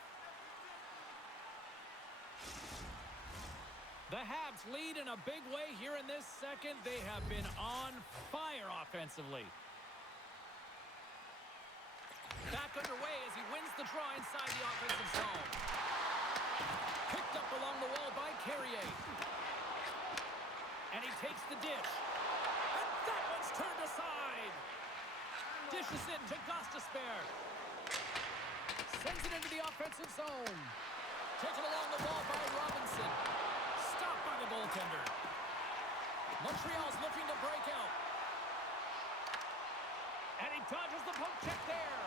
The Habs lead in a big way here in this second. They have been on fire offensively. Back underway as he wins the draw inside the offensive zone. Picked up along the wall by Carrier. And he takes the dish. And that one's turned aside. Dishes it to Gostisbehere. Sends it into the offensive zone. Taken along the wall by Robinson. Stopped by the goaltender. Montreal's looking to break out. And he dodges the poke check there.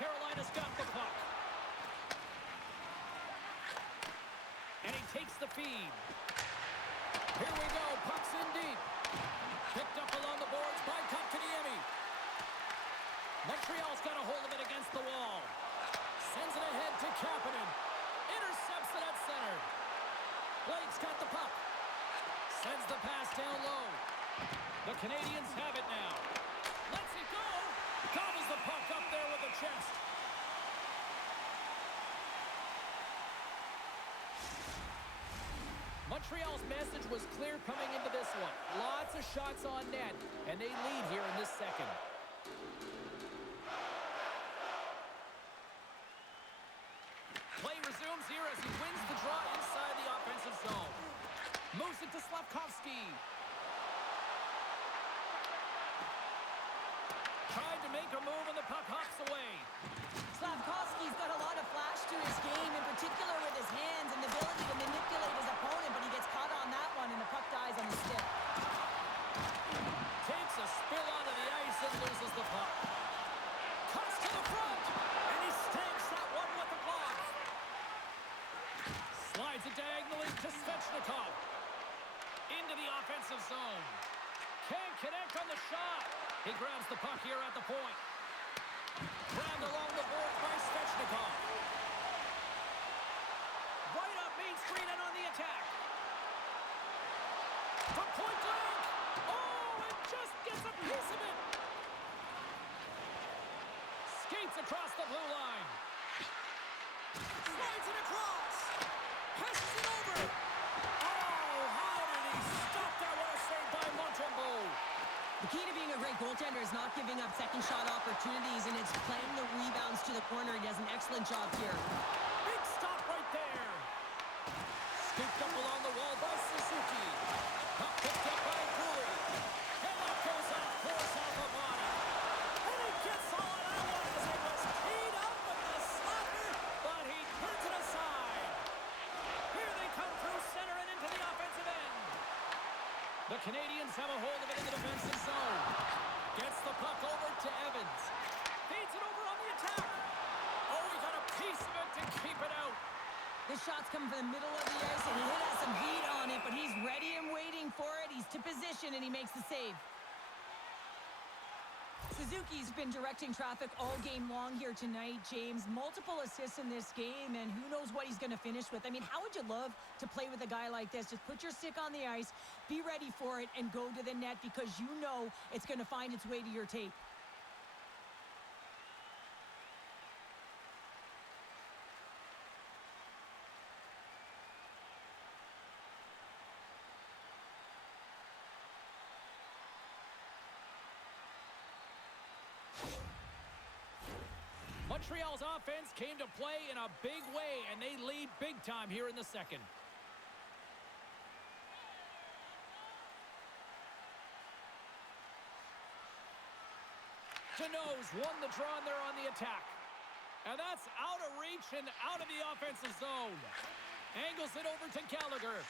Carolina's got the puck. And he takes the feed. Here we go. Puck's in deep. Picked up along the boards by Kotkaniemi. Montreal's got a hold of it against the wall. Sends it ahead to Kapanen. Intercepts it at center. Blake's got the puck. Sends the pass down low. The Canadiens have it now. Lets it go. Gobbles the puck up there with the chest. Montreal's message was clear coming into this one. Lots of shots on net, and they lead here in this second. Play resumes here as he wins the draw inside the offensive zone. Moves it to Slavkovsky. Tried to make a move and the puck hops away. Slavkovsky's got a lot of flash to his game, in particular with his hands and the ability to manipulate his opponent, but he gets caught on that one and the puck dies on his stick. Takes a spill onto the ice and loses the puck. Cuts to the front, and he stakes that one with the glove. Slides it diagonally to Svechnikov. Into the offensive zone. Can't connect on the shot. He grabs the puck here at the point. Grabbed along the board by Svechnikov. Svechnikov. Right up Main Street and on the attack. From point blank. Oh, and just gets a piece of it. Skates across the blue line. Slides it across. Passes it over. Oh, how did he stop that? What a save by Montembeault. The key to being a great goaltender is not giving up second shot opportunities, and it's playing the rebounds to the corner. He does an excellent job here. Big stop right there. Scooped up along the wall by Suzuki. Puck picked up by Cooley. And that goes off course off the body. And he gets all it out as it was teed up with the slapper, but he turns it aside. Here they come through center and into the offensive end. The Canadiens have a hold of it in the defensive zone. Gets the puck over to Evans. Feeds it over on the attack. Oh, he got a piece of it to keep it out. This shot's coming from the middle of the ice, and he has some heat on it, but he's ready and waiting for it. He's to position, and he makes the save. Suzuki's been directing traffic all game long here tonight, James. Multiple assists in this game, and who knows what he's going to finish with. I mean, how would you love to play with a guy like this? Just put your stick on the ice, be ready for it, and go to the net because you know it's going to find its way to your tape. Montreal's offense came to play in a big way, and they lead big time here in the second. Deneau's won the draw, and they're on the attack. And that's out of reach and out of the offensive zone. Angles it over to Gallagher.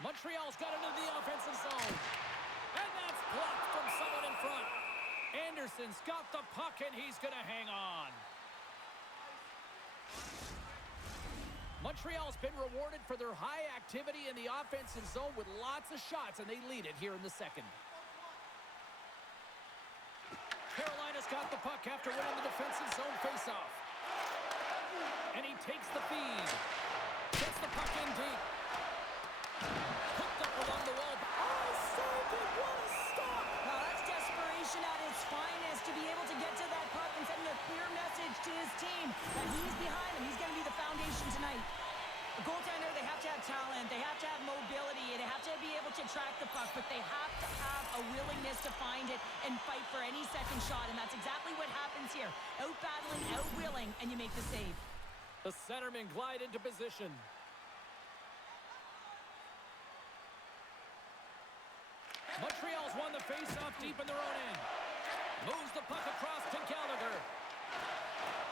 Montreal's got into the offensive zone. And that's blocked from someone in front. Anderson's got the puck, and he's going to hang on. Montreal's been rewarded for their high activity in the offensive zone with lots of shots, and they lead it here in the second. Carolina's got the puck after winning the defensive zone faceoff. And he takes the feed. Gets the puck in deep. Hooked up along the wall. Oh, saved it! What a stop! Well, that's desperation at its finest to be able to get to that puck and send a clear message to his team that he's behind him. He's going to be the foundation tonight. A goaltender, they have to have talent, they have to have mobility, they have to be able to track the puck, but they have to have a willingness to find it and fight for any second shot, and that's exactly what happens here. Out-battling, out-willing, and you make the save. The centermen glide into position. Montreal's won the face-off deep in their own end. Moves the puck across to Gallagher.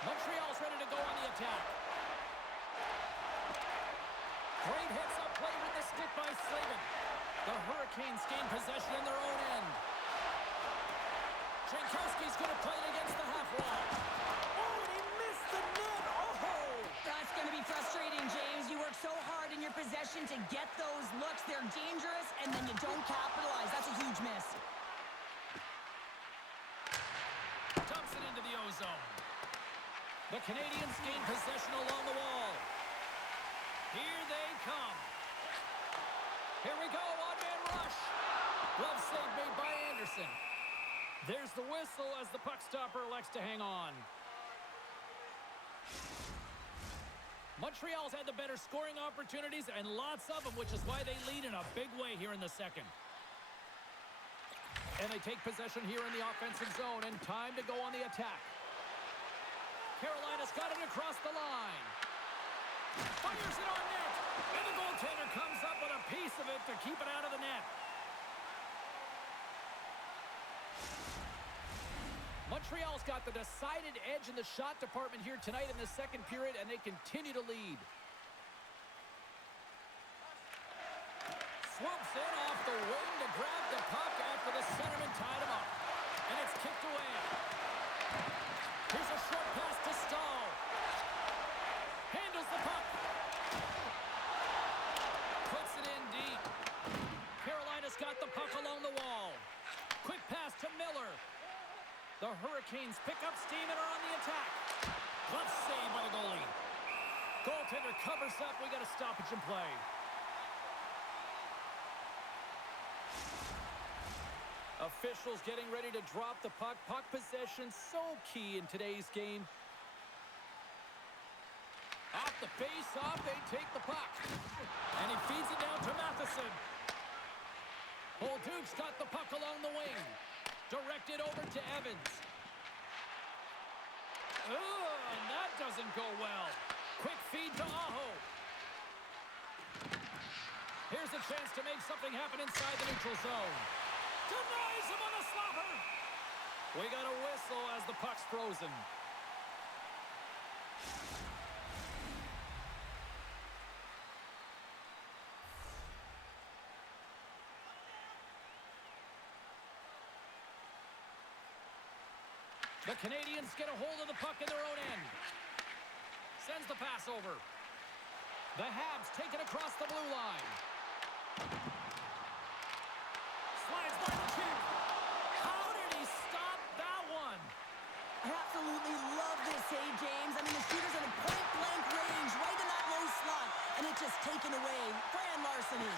Montreal's ready to go on the attack. Great hits up play with the stick by Slavin. The Hurricanes gain possession in their own end. Jankowski's going to play it against the half wall. Oh, and he missed the net. Oh! That's going to be frustrating, James. You work so hard in your possession to get those looks. They're dangerous, and then you don't capitalize. That's a huge miss. Dumps it into the ozone. The Canadiens gain possession along the wall. Here they come. Here we go, one-man rush. Glove save made by Anderson. There's the whistle as the puck stopper elects to hang on. Montreal's had the better scoring opportunities and lots of them, which is why they lead in a big way here in the second. And they take possession here in the offensive zone, and time to go on the attack. Carolina's got it across the line. Fires it on net. And the goaltender comes up with a piece of it to keep it out of the net. Montreal's got the decided edge in the shot department here tonight in the second period, and they continue to lead. Swoops in off the wing to grab the puck after the centerman tied him up. And it's kicked away. Here's a short pass to Stahl. Handles the puck. Puts it in deep. Carolina's got the puck along the wall. Quick pass to Miller. The Hurricanes pick up steam and are on the attack. Glove save by the goalie. Goaltender covers up. We got a stoppage in play. Officials getting ready to drop the puck. Puck possession so key in today's game. Off the face-off, they take the puck. And he feeds it down to Matheson. Bolduc's got the puck along the wing. Directed over to Evans. Oh, and that doesn't go well. Quick feed to Aho. Here's a chance to make something happen inside the neutral zone. Denies him on the slapper. We got a whistle as the puck's frozen. The Canadiens get a hold of the puck in their own end. Sends the pass over. The Habs take it across the blue line. Slides by the cheek. How did he stop that one? I absolutely love this save, James. I mean, the shooter's in a point-blank range, right in that low slot, and it's just taken away. Grand larceny.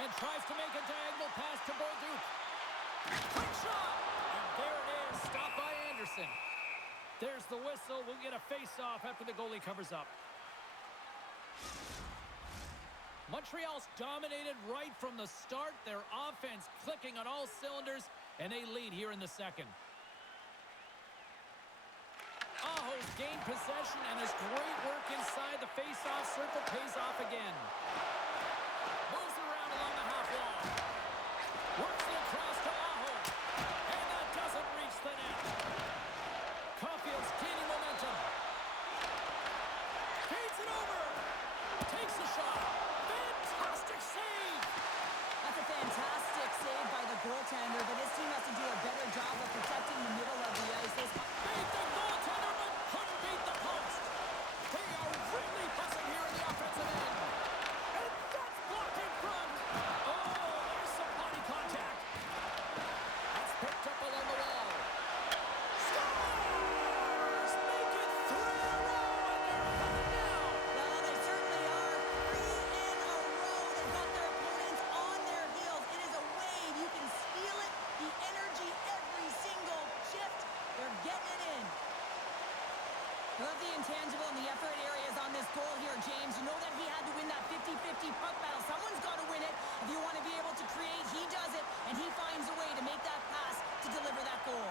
And tries to make a diagonal pass to Bolduc. Quick shot! And there it is, stopped by Anderson. There's the whistle. We'll get a face-off after the goalie covers up. Montreal's dominated right from the start. Their offense clicking on all cylinders, and they lead here in the second. Aho's gained possession, and his great work inside the face-off circle pays off again. Moves around along the half wall. Works it across to Aho. And that doesn't reach the net. Caulfield's gaining momentum. Feeds it over. Takes a shot. Fantastic save. That's a fantastic save by the goaltender, but his team has to do a better job of protecting the middle of the ice. Beat the goaltender, but couldn't beat the post. They are really buzzing here in the offensive end. And that's blocked in front. Oh, there's some body contact. That's picked up along the wall. Scores! Make it 3 in a row, and they're coming down. Well, they certainly are. 3 in a row. They've got their opponents on their heels. It is a wave. You can feel it. The energy every single shift. They're getting it in. I love the intangible and the effort areas on this goal here, James. You know that he had to win that 50-50 puck battle. Someone's got to win it. If you want to be able to create, he does it, and he finds a way to make that pass to deliver that goal.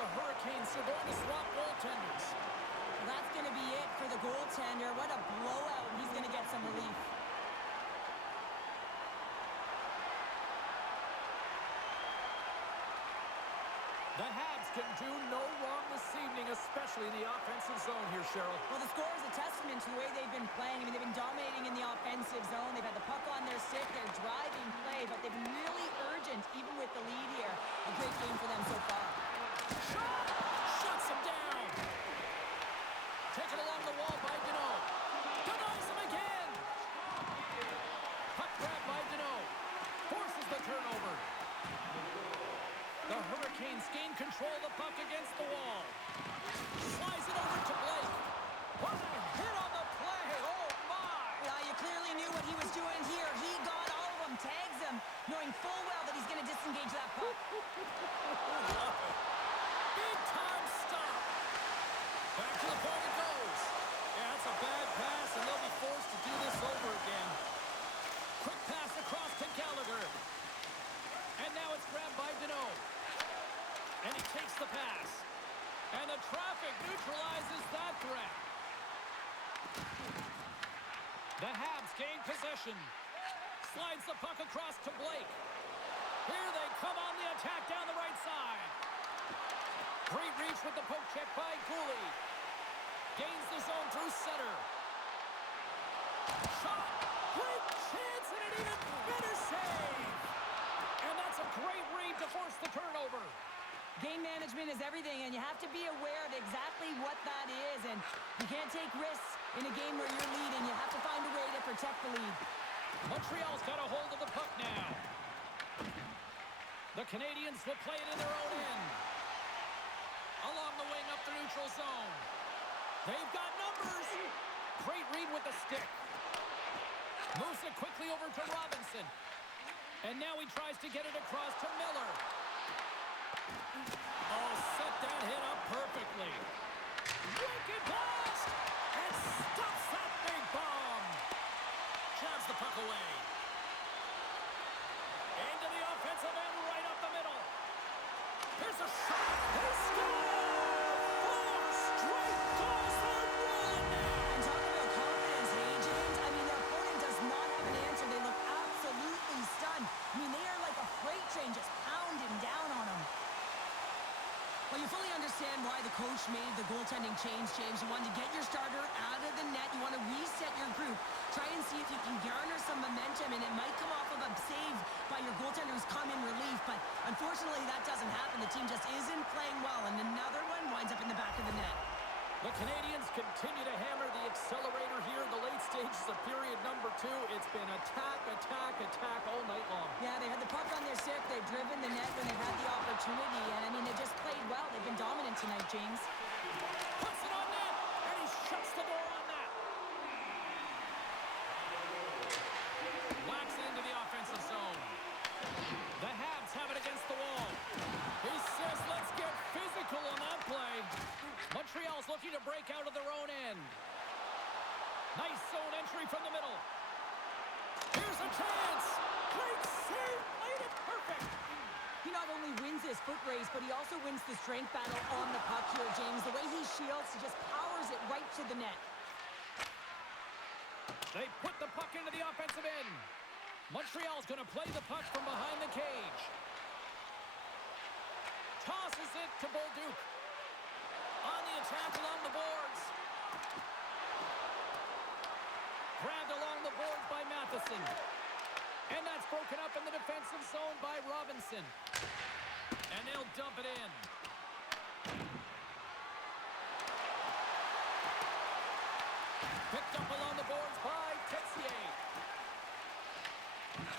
The Hurricanes are going to swap goaltenders. Well, that's going to be it for the goaltender. What a blowout. He's going to get some relief. The Habs can do no wrong this evening, especially in the offensive zone here, Cheryl. Well, the score is a testament to the way they've been playing. I mean, they've been dominating in the offensive zone. They've had the puck on their stick. They're driving play, but they've been really urgent, even with the lead here. A great game for them so far. Shot! Shuts him down! Taken along the wall by Deneau. Denies him again! Puck grab by Deneau. Forces the turnover. The Hurricanes gain control of the puck against the wall. Slides it over to Blake. What a hit on the play! Oh, my! Well, you clearly knew what he was doing here. He got all of them, tags them, knowing full well that he's going to disengage that puck. Big time stop. Back to the point it goes. Yeah, that's a bad pass, and they'll be forced to do this over again. Quick pass across to Gallagher. And now it's grabbed by Deneau. And he takes the pass. And the traffic neutralizes that threat. The Habs gain possession. Slides the puck across to Blake. Here they come on the attack down the right side. Great reach with the poke check by Cooley. Gains the zone through center. Shot. Great chance and an even better save. And that's a great read to force the turnover. Game management is everything, and you have to be aware of exactly what that is. And you can't take risks in a game where you're leading. You have to find a way to protect the lead. Montreal's got a hold of the puck now. The Canadiens will play it in their own end. Along the wing up the neutral zone. They've got numbers. Great read with the stick. Moves it quickly over to Robinson. And now he tries to get it across to Miller. Oh, set that hit up perfectly. Wicked blast! And stops that big bomb. Jabs the puck away. Into the offensive end, right up the middle. Here's a shot. They score! 4 straight goals. They're rolling now. And talk about confidence, hey, James? I mean, their opponent does not have an answer. They look absolutely stunned. I mean, they are like a freight train just pounding down on them. Well, you fully understand why the coach made the goaltending change, James. You want to get your starter out of the net. You want to reset your group. Try and see if you can garner some momentum, and it might come off of a save by your goaltender who's come in relief. But unfortunately, that doesn't happen. The team just isn't playing well, and another one winds up in the back of the net. The Canadiens continue to hammer the accelerator here in the late stages of period number 2. It's been attack, attack, attack all night long. Yeah, they had the puck on their stick. They've driven the net when they had the opportunity. And, I mean, they just played well. They've been dominant tonight, James. Puts it on net, and he shuts the door on that. Whacks it into the offensive zone. The Habs have it against the wall. He says, let's get physical on that play. Montreal's looking to break out of their own end. Nice zone entry from the middle. Here's a chance. Great save. Played it perfect. He not only wins his foot race, but he also wins the strength battle on the puck here, James. The way he shields, he just powers it right to the net. They put the puck into the offensive end. Montreal's going to play the puck from behind the cage. Tosses it to Bolduc. On the attack along the boards. Grabbed along the boards by Matheson. And that's broken up in the defensive zone by Robinson. And they'll dump it in. Picked up along the boards by Texier.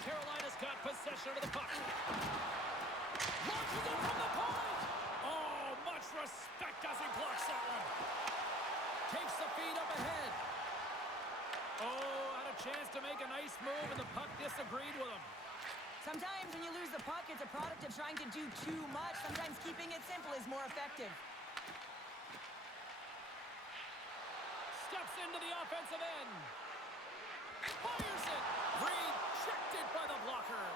Carolina's got possession of the puck. Launches it from the point. Oh, much respect as he blocks that one. Takes the feed up ahead. Oh, had a chance to make a nice move, and the puck disagreed with him. Sometimes when you lose the puck, it's a product of trying to do too much. Sometimes keeping it simple is more effective. Steps into the offensive end. Fires it. Rejected by the blocker.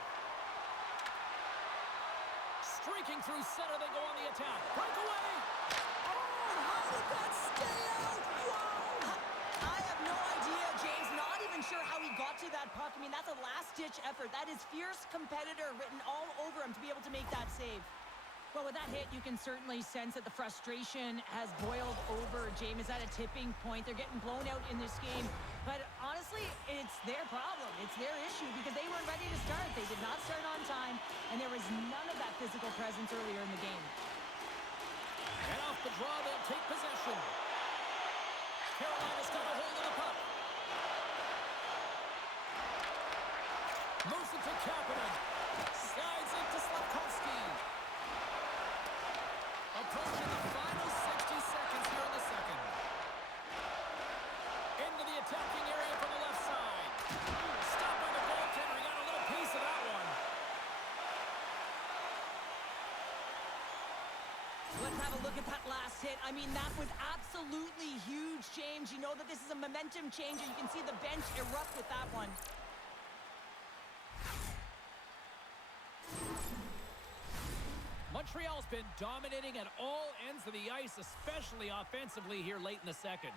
Streaking through center, they go on the attack. Breakaway. Oh, how did that stay out? Wow. I have no idea, James. Not even sure how he got to that puck. I mean, that's a last-ditch effort. That is fierce competitor written all over him to be able to make that save. Well, with that hit, you can certainly sense that the frustration has boiled over. James is at a tipping point. They're getting blown out in this game. But honestly, it's their problem. It's their issue because they weren't ready to start. They did not start on time, and there was none of that physical presence earlier in the game. And off the draw, they'll take possession. Carolina's got a hold of the puck. Moves it to Kapanen. Slides it to Slafkovsky. Approaching the final 60 seconds here in the second. Into the attacking area from the left side. Stopped by the goaltender. He got a little piece of that one. Let's have a look at that last hit. I mean, that was absolutely huge, James. You know that this is a momentum changer. You can see the bench erupt with that one. Montreal's been dominating at all ends of the ice, especially offensively here late in the second.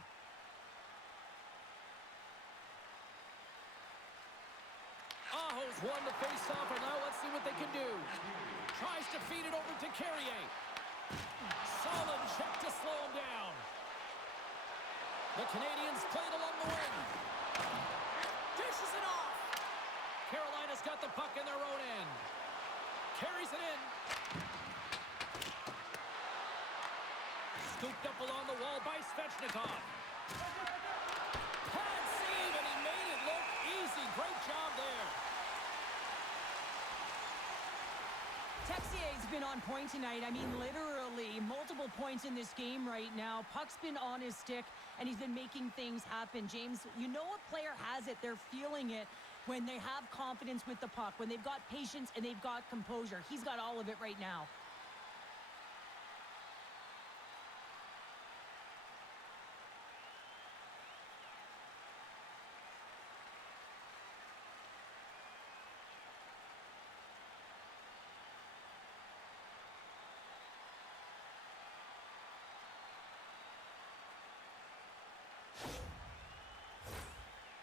Aho's won the faceoff, and now let's see what they can do. Tries to feed it over to Carrier. Solid check to slow him down. The Canadiens played along the wing. Dishes it off. Carolina's got the puck in their own end. Carries it in. Scooped up along the wall by Svechnikov. Pad save, and he made it look easy. Great job there. Texier's been on point tonight. I mean, literally, multiple points in this game right now. Puck's been on his stick, and he's been making things happen. James, you know a player has it. They're feeling it when they have confidence with the puck, when they've got patience and they've got composure. He's got all of it right now.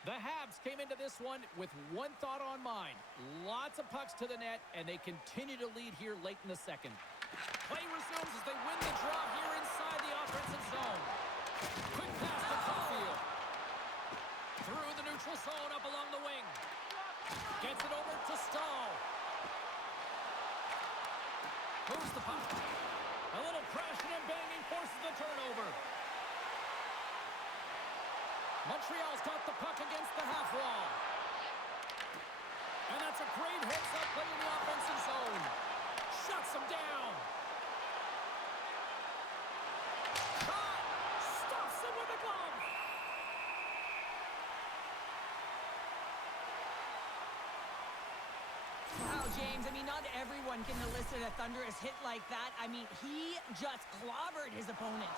The Habs came into this one with one thought on mind. Lots of pucks to the net, and they continue to lead here late in the second. Play resumes as they win the draw here inside the offensive zone. Quick pass to Caulfield. Through the neutral zone up along the wing. Gets it over to Stahl. Moves the puck. A little crashing and banging forces the turnover. Montreal's got the puck against the half wall. And that's a great heads-up play in the offensive zone. Shuts him down. Caught. Stops him with a glove. Wow, James, I mean, not everyone can elicit a thunderous hit like that. I mean, he just clobbered his opponent.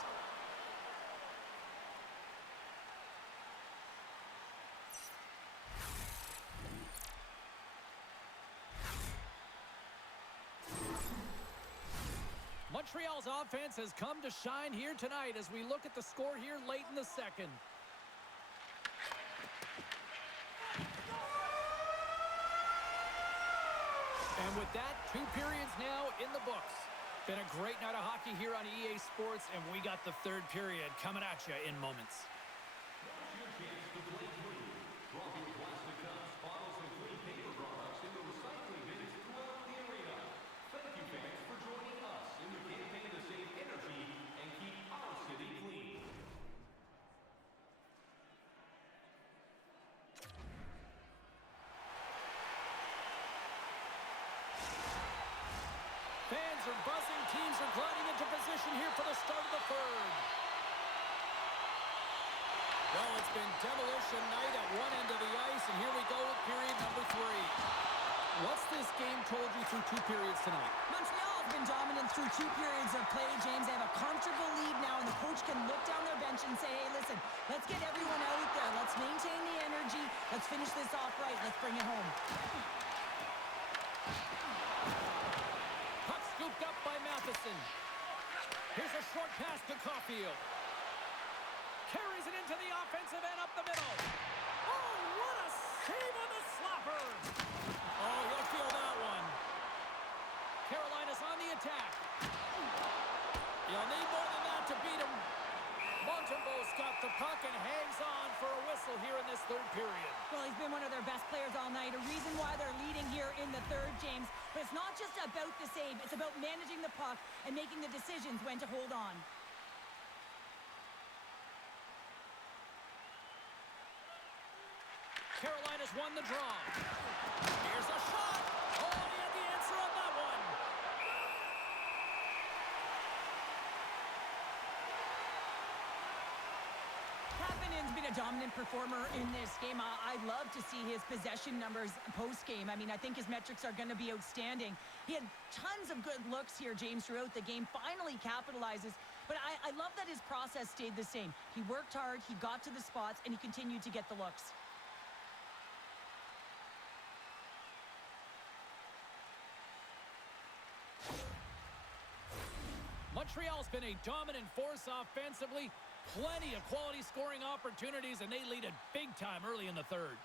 Montreal's offense has come to shine here tonight as we look at the score here late in the second. And with that, 2 periods now in the books. Been a great night of hockey here on EA Sports, and we got the 3rd period coming at you in moments. Now's your chance to play blue. Drop your plastic cups, bottles, and clean paper products in the recycling bins throughout the arena. Thank you, fans, for joining us in the campaign to save energy and keep our city clean. Fans are buzzing. Teams are gliding into position here for the start of the 3rd. Well, it's been demolition night at one end of the ice, and here we go with period number 3. What's this game told you through 2 periods tonight? Montreal has been dominant through 2 periods of play, James. They have a comfortable lead now, and the coach can look down their bench and say, hey, listen, let's get everyone out there. Let's maintain the energy. Let's finish this off right. Let's bring it home. Puck scooped up by Matheson. Here's a short pass to Caulfield. Carries it into the offensive end up the middle. Oh, what a save on the slapper. Oh, he'll feel that one. Carolina's on the attack. You'll need more than that to beat him. Montembeau's got the puck and hangs on for a whistle here in this 3rd period. Well, he's been one of their best players all night. A reason why they're leading here in the 3rd, James. But it's not just about the save. It's about managing the puck and making the decisions when to hold on. Carolina's won the draw. Here's a shot. Oh, he had the answer on that one. Kapanen's been a dominant performer in this game. I'd love to see his possession numbers post-game. I mean, I think his metrics are going to be outstanding. He had tons of good looks here, James, throughout the game. Finally capitalizes. But I love that his process stayed the same. He worked hard, he got to the spots, and he continued to get the looks. Montreal's been a dominant force offensively. Plenty of quality scoring opportunities, and they lead it big time early in the 3rd.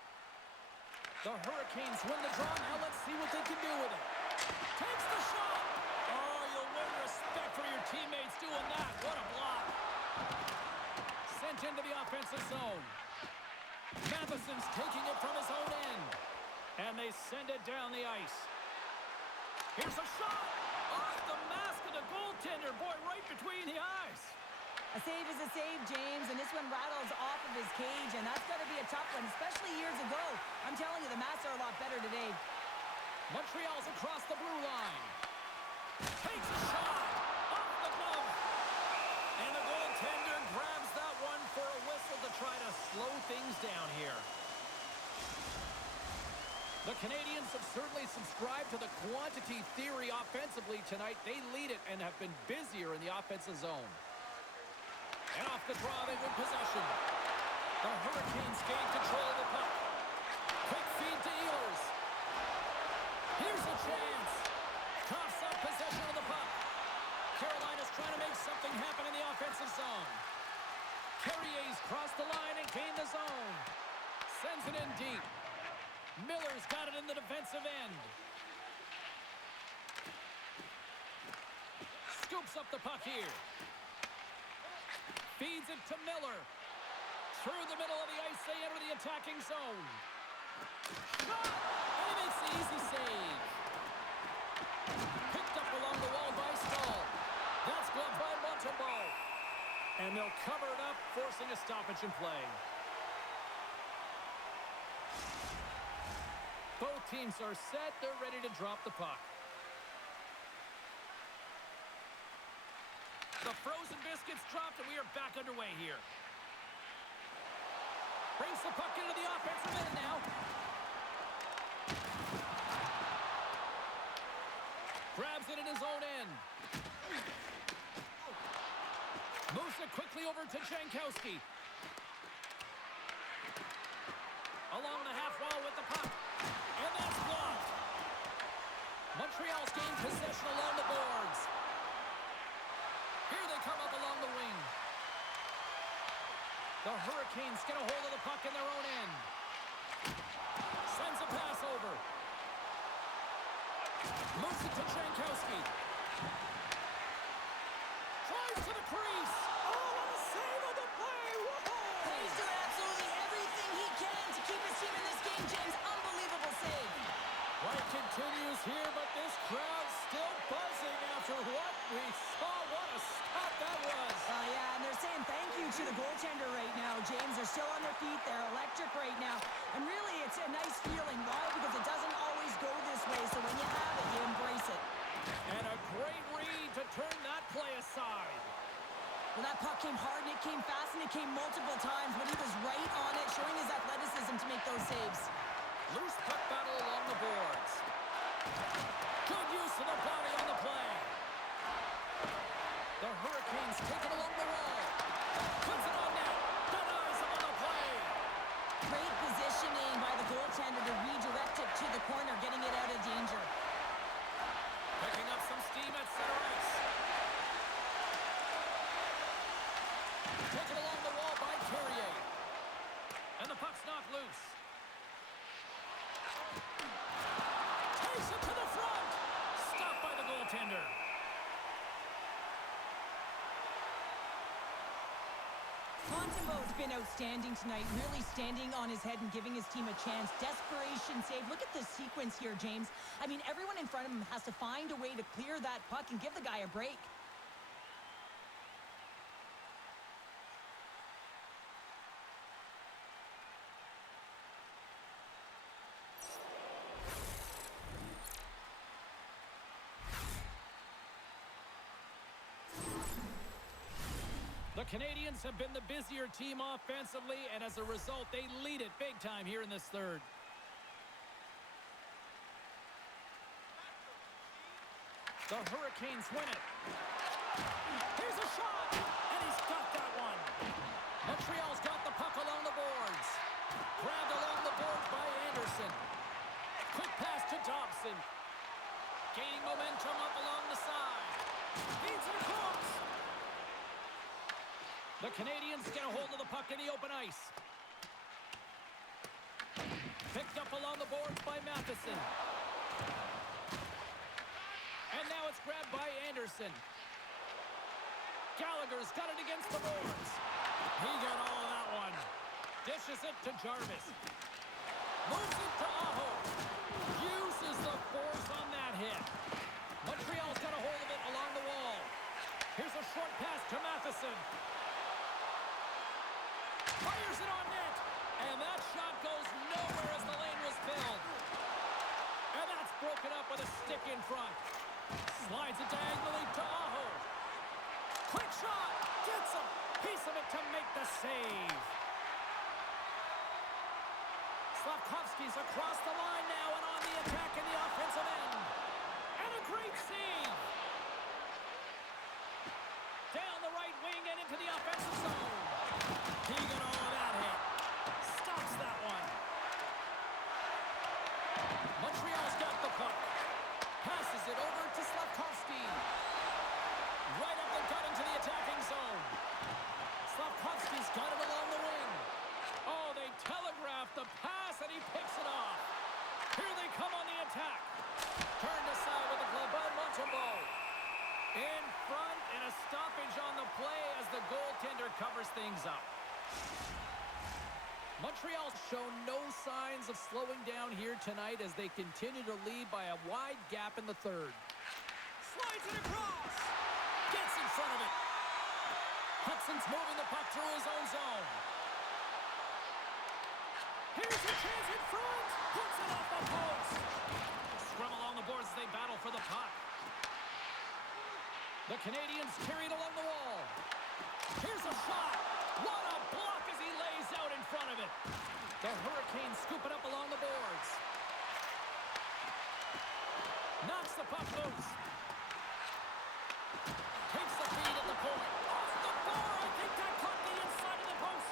The Hurricanes win the draw. Now let's see what they can do with it. Takes the shot. Oh, you'll win respect for your teammates doing that. What a block. Sent into the offensive zone. Matheson's taking it from his own end. And they send it down the ice. Here's a shot. Off the mask of the goaltender. Boy, right between the eyes. A save is a save, James, and this one rattles off of his cage, and that's got to be a tough one, especially years ago. I'm telling you, the masks are a lot better today. Montreal's across the blue line. Takes a shot. Off the glove. And the goaltender grabs that one for a whistle to try to slow things down here. The Canadiens have certainly subscribed to the quantity theory offensively tonight. They lead it and have been busier in the offensive zone. And off the draw, they win possession. The Hurricanes gain control of the puck. Quick feed to Ehlers. Here's a chance. Coughs up possession of the puck. Carolina's trying to make something happen in the offensive zone. Carrier's crossed the line and gained the zone. Sends it in deep. Miller's got it in the defensive end. Scoops up the puck here. Feeds it to Miller. Through the middle of the ice, they enter the attacking zone. Shot! And he makes the easy save. Picked up along the wall by Stahl. That's gloved by Montembeault. And they'll cover it up, forcing a stoppage in play. Both teams are set. They're ready to drop the puck. The frozen biscuits dropped, and we are back underway here. Brings the puck into the offensive end now. Grabs it in his own end. Moves it quickly over to Jankowski. Along the half wall with the puck. And that's blocked. Montreal's gained possession along the boards. Here they come up along the wing. The Hurricanes get a hold of the puck in their own end. Sends a pass over. Moves it to Jankowski. Drives to the crease. Oh, what a save on the play. Whoa! He's doing absolutely everything he can to keep his team in this game, James. Unbelievable save. Play continues here, but this crowd still buzzing after what we saw. What a stop that was. Yeah, and they're saying thank you to the goaltender right now, James. They're still on their feet. They're electric right now. And really, it's a nice feeling. Why? Because it doesn't always go this way. So when you have it, you embrace it. And a great read to turn that play aside. Well, that puck came hard, and it came fast, and it came multiple times, but he was right on it, showing his athleticism to make those saves. Loose puck battle along the boards. Good use of the body on the play. The Hurricanes take it along the wall. Puts it on net. Denies him on the play. Great positioning by the goaltender to redirect it to the corner, getting it out of danger. Picking up some steam at center ice. Taken along the wall by Carrier. And the puck's knocked loose. Takes it to the front. Stopped by the goaltender. Montembeault's been outstanding tonight, really standing on his head and giving his team a chance. Desperation save. Look at the sequence here, James. I mean, everyone in front of him has to find a way to clear that puck and give the guy a break. The Canadiens have been the busier team offensively, and as a result, they lead it big time here in this third. The Hurricanes win it. Here's a shot, and he's got that one. Montreal's got the puck along the boards. Grabbed along the boards by Anderson. Quick pass to Dobson. Gaining momentum up along the side. Feeds it across. The Canadiens get a hold of the puck in the open ice. Picked up along the boards by Matheson. And now it's grabbed by Anderson. Gallagher's got it against the boards. He got all of that one. Dishes it to Jarvis. Moves it to Aho. Uses the force on that hit. Montreal's got a hold of it along the wall. Here's a short pass to Matheson. Fires it on net. And that shot goes nowhere as the lane was filled. And that's broken up with a stick in front. Slides it diagonally to Aho. Quick shot. Gets a piece of it to make the save. Slavkovsky's across the line now and on the attack in the offensive end. And a great save. Down the right wing and into the offensive zone. He got all of that hit. Stops that one. Montreal's got the puck. Passes it over to Slavkovsky. Right up the gut into the attacking zone. Slavkovsky's got it along the wing. Oh, they telegraphed the pass, and he picks it off. Here they come on the attack. Turned aside with the glove by Montembeault. In front, and a stoppage on the play as the goaltender covers things up. Montreal's shown no signs of slowing down here tonight as they continue to lead by a wide gap in the third. Slides it across. Gets in front of it. Hudson's moving the puck through his own zone. Here's a chance in front. Puts it off the post. Scrum along the boards as they battle for the puck. The Canadiens carried along the wall. Here's a shot. What a block as he lays out in front of it. The Hurricanes scoop it up along the boards. Knocks the puck loose. Takes the feed at the point. Off the bar. I think that caught the inside of the post.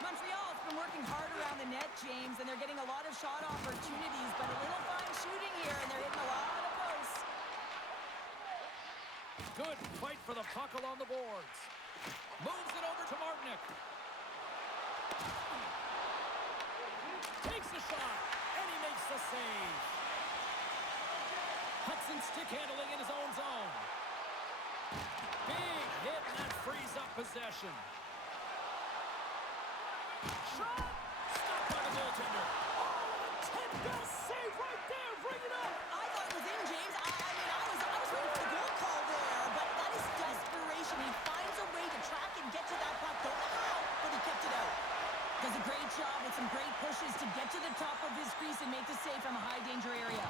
Montreal's been working hard around the net, James, and they're getting a lot of shot opportunities, but a little fine shooting here, and they're hitting a lot of posts. Good fight for the puck along the boards. Moves it over to Martinick. Takes the shot, and he makes the save. Hudson stick handling in his own zone. Big hit, and that frees up possession. Shot! Stopped by the goaltender. Oh, a 10-bell save right there. Bring it up. I thought it was in, James. I was waiting for the goal call there, but that is desperation. He finds a way to track and get to that puck. Don't know how, but he kept it out. Does a great job with some great pushes to get to the top of his crease and make the save from a high-danger area.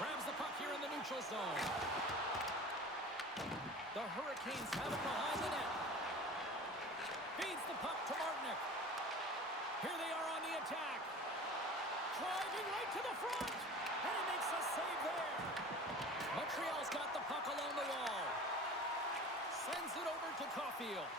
Grabs the puck here in the neutral zone. The Hurricanes have it behind the net. Feeds the puck to Martinick. Here they are on the attack. Driving right to the front. And he makes a save there. Montreal's got the puck along the wall. Sends it over to Caulfield.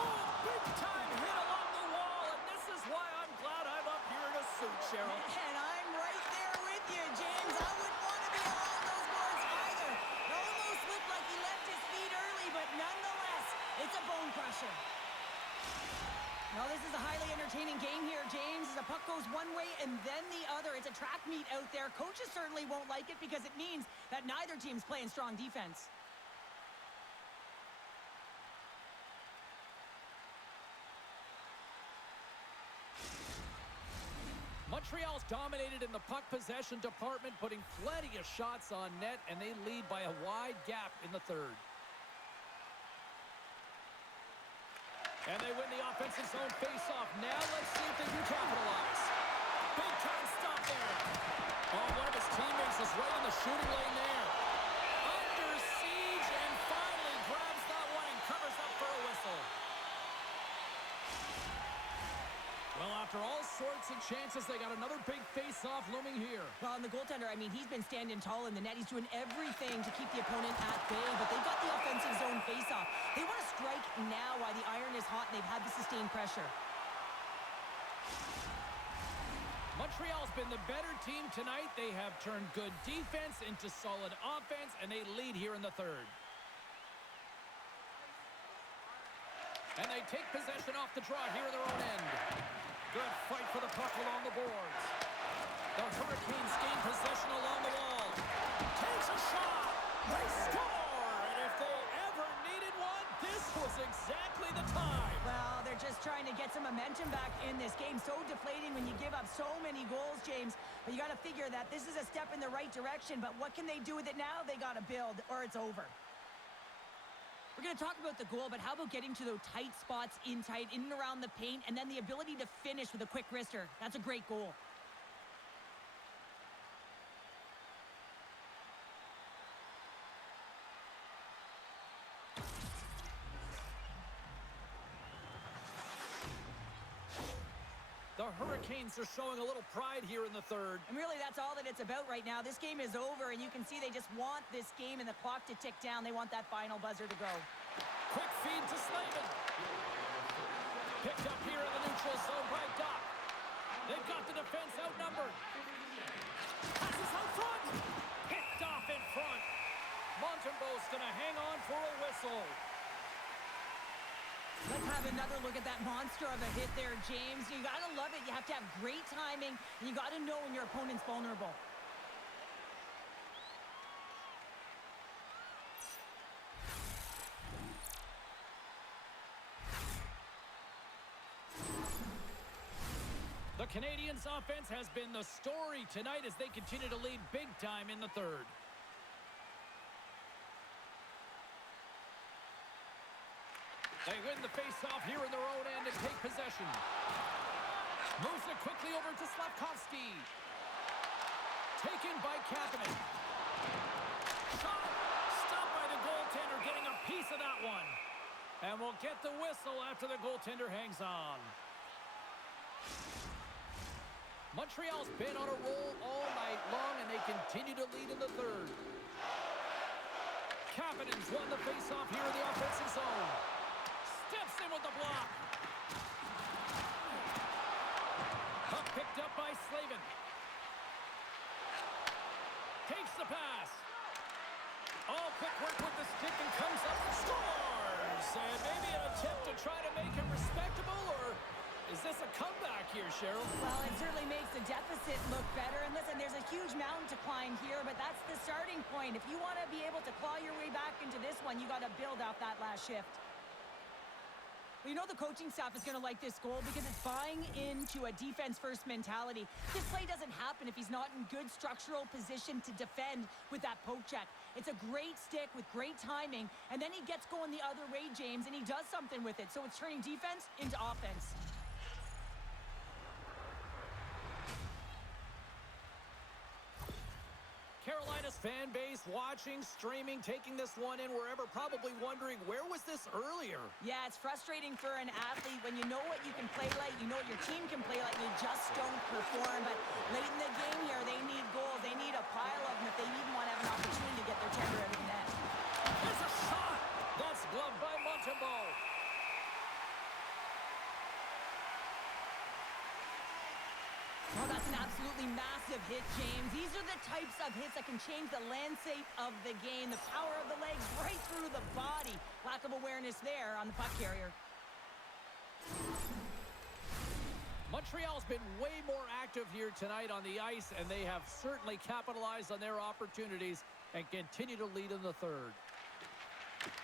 Oh, big-time hit along the wall. And this is why I'm glad I'm up here in a suit, Cheryl. And I'm right there with you, James. I wouldn't want to be along those boards either. It almost looked like he left his feet early, but nonetheless, it's a bone crusher. Well, this is a highly entertaining game here, James, as the puck goes one way and then the other. It's a track meet out there. Coaches certainly won't like it because it means that neither team's playing strong defense. Montreal's dominated in the puck possession department, putting plenty of shots on net, and they lead by a wide gap in the third. And they win the offensive zone face-off. Now let's see if they can capitalize. Big-time stop there. Oh, one of his teammates is right in the shooting lane there. Under siege and finally grabs that one and covers up for a whistle. Well, after all sorts of chances, they got another big face-off looming here. Well, and the goaltender, I mean, he's been standing tall in the net. He's doing everything to keep the opponent at bay, but they've got the offensive zone face-off. They want to strike now while the iron is hot, and they've had the sustained pressure. Montreal's been the better team tonight. They have turned good defense into solid offense, and they lead here in the third. And they take possession off the draw here in their own end. Good fight for the puck along the boards. The Hurricanes gain possession along the wall. Takes a shot. They score. And if they ever needed one, this was exactly the time. Well, they're just trying to get some momentum back in this game. So deflating when you give up so many goals, James. But you got to figure that this is a step in the right direction. But what can they do with it now? They got to build, or it's over. We're going to talk about the goal, but how about getting to those tight spots in and around the paint, and then the ability to finish with a quick wrister? That's a great goal. The Hurricanes are showing a little pride here in the third. And really, that's all that it's about right now. This game is over, and you can see they just want this game and the clock to tick down. They want that final buzzer to go. Quick feed to Slavin. Picked up here in the neutral zone by Doc. They've got the defense outnumbered. Passes out front. Picked off in front. Montembeau's going to hang on for a whistle. Let's have another look at that monster of a hit there, James. You got to love it. You have to have great timing, and you got to know when your opponent's vulnerable. The Canadiens' offense has been the story tonight as they continue to lead big time in the third. They win the face-off here in their own end and take possession. Moves it quickly over to Slavkovsky. Taken by Kapanen. Shot! Stopped by the goaltender, getting a piece of that one. And we'll get the whistle after the goaltender hangs on. Montreal's been on a roll all night long, and they continue to lead in the third. Kapanen's won the face-off here in the offensive zone. Steps in with the block. Puck picked up by Slavin. Takes the pass. All quick work with the stick and comes up and scores. And maybe an attempt to try to make him respectable, or is this a comeback here, Cheryl? Well, it certainly makes the deficit look better. And listen, there's a huge mountain to climb here, but that's the starting point. If you want to be able to claw your way back into this one, you got to build off that last shift. Well, you know the coaching staff is going to like this goal because it's buying into a defense-first mentality. This play doesn't happen if he's not in good structural position to defend with that poke check. It's a great stick with great timing, and then he gets going the other way, James, and he does something with it. So it's turning defense into offense. Carolina's fan base watching, streaming, taking this one in wherever, probably wondering, where was this earlier? Yeah, it's frustrating for an athlete when you know what you can play like, you know what your team can play like, you just don't perform. But late in the game here, they need goals. They need a pile of them if they even want to have an opportunity to get their tender out of the net. There's a shot! That's gloved by Montembeau. Oh, that's an absolutely massive hit, James. These are the types of hits that can change the landscape of the game. The power of the legs right through the body. Lack of awareness there on the puck carrier. Montreal's been way more active here tonight on the ice, and they have certainly capitalized on their opportunities and continue to lead in the third.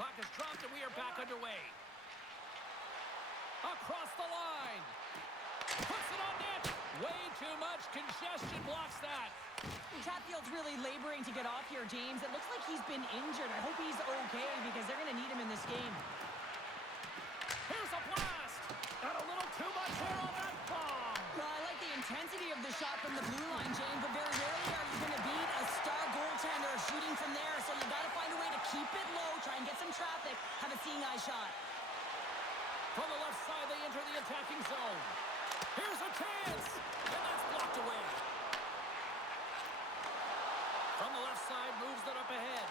Puck is dropped, and we are back underway. Across the line. Puts it on net. Way too much congestion blocks that. Chatfield's really laboring to get off here, James. It looks like he's been injured. I hope he's okay because they're going to need him in this game. Here's a blast. And a little too much here on that bomb. Well, I like the intensity of the shot from the blue line, James, but very rarely are you going to beat a star goaltender shooting from there. So you got to find a way to keep it low, try and get some traffic, have a seeing eye shot. From the left side, they enter the attacking zone. Here's a chance, and that's blocked away. From the left side, moves it up ahead.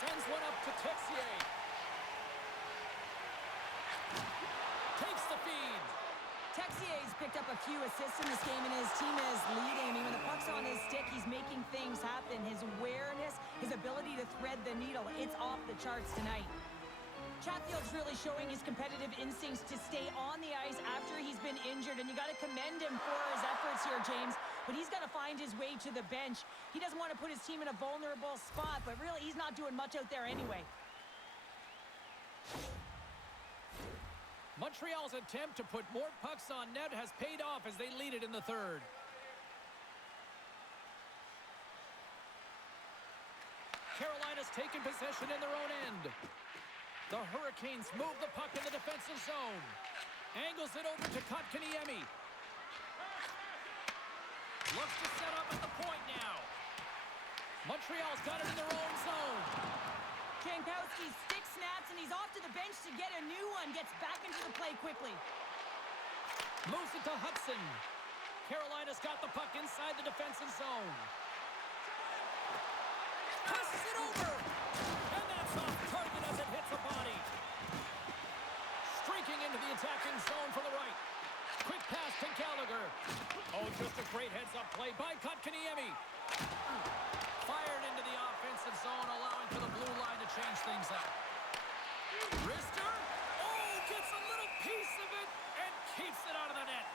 Sends one up to Texier. Takes the feed. Texier's picked up a few assists in this game, and his team is leading. I mean, when the puck's on his stick, he's making things happen. His awareness, his ability to thread the needle, it's off the charts tonight. Chatfield's really showing his competitive instincts to stay on the ice after he's been injured, and you got to commend him for his efforts here, James. But he's got to find his way to the bench. He doesn't want to put his team in a vulnerable spot, but really he's not doing much out there anyway. Montreal's attempt to put more pucks on net has paid off as they lead it in the third. Carolina's taken possession in their own end. The Hurricanes move the puck in the defensive zone. Angles it over to Kotkaniemi. Looks to set up at the point now. Montreal's got it in their own zone. Jankowski stick snaps, and he's off to the bench to get a new one. Gets back into the play quickly. Moves it to Hudson. Carolina's got the puck inside the defensive zone. Passes it over. And that's off target as it hits a body. Streaking into the attacking zone for the right. Quick pass to Gallagher. Oh, just a great heads-up play by Kotkaniemi. Fired into the offensive zone, allowing for the blue line to change things up. Rister. Oh, gets a little piece of it and keeps it out of the net.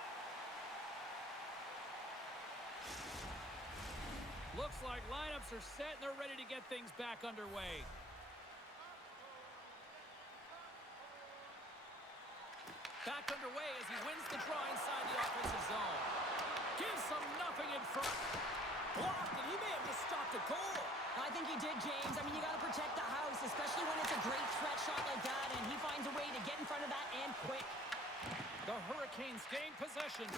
Looks like lineups are set and they're ready to get things back underway. Back underway as he wins the draw inside the offensive zone. Gives them nothing in front. Blocked, and he may have just stopped a goal. I think he did, James. I mean, you got to protect the house, especially when it's a great threat shot like that, and he finds a way to get in front of that and quick. The Hurricanes gain possession.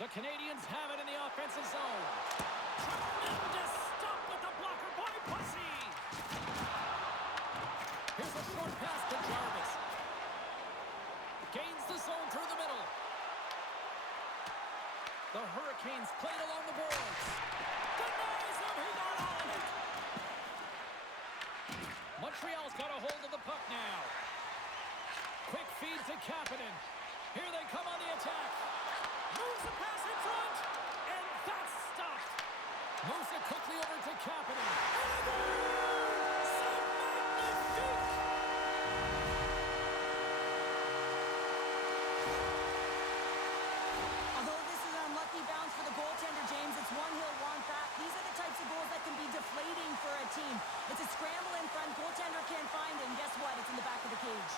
The Canadiens have it in the offensive zone. Tremendous stop with the blocker by Pussy. Here's a short pass to Jarvis. Gains the zone through the middle. The Hurricanes played along the boards. Denies him. He got all of it. Montreal's got a hold of the puck now. Quick feed to Kapanen. Here they come on the attack. Moves the pass in front. And that's stopped. Moves it quickly over to Kapanen. And a goal! C'est magnifique! Although this is an unlucky bounce for the goaltender, James, it's one he'll want back. These are the types of goals that can be deflating for a team. It's a scramble in front. Goaltender can't find it, and guess what? It's in the back of the cage.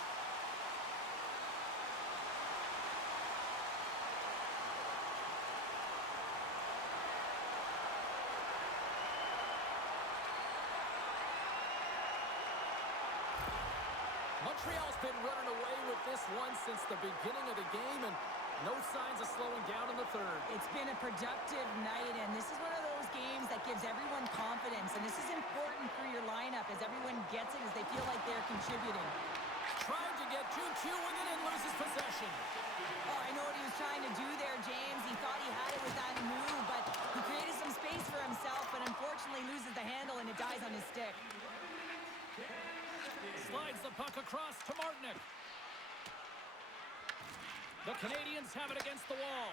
Montreal's been running away with this one since the beginning of the game, and no signs of slowing down in the third. It's been a productive night, and this is one of those games that gives everyone confidence, and this is important for your lineup as everyone gets it, as they feel like they're contributing. Tried to get 2Q with it and loses possession. Oh, I know what he was trying to do there, James. He thought he had it with that move, but he created some space for himself, but unfortunately loses the handle, and it dies on his stick. Slides the puck across to Martinick. The Canadiens have it against the wall.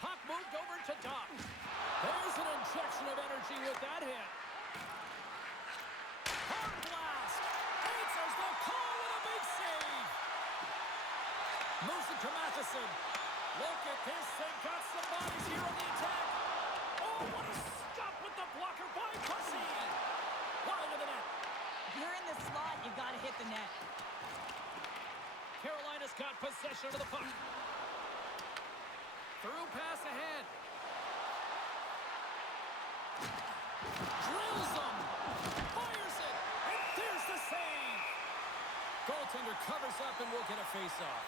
Puck moved over to Doc. There's an injection of energy with that hit. Hard blast. Answers the call with a big save. Moves it to Matheson. Look at this. They've got some bodies here on the attack. Oh, what a stop with the blocker by Pussy. Wide of the net. If you're in the slot, you've got to hit the net. Carolina's got possession of the puck. Through pass ahead. Drills them. Fires it. And there's the save. Goaltender covers up and will get a face-off.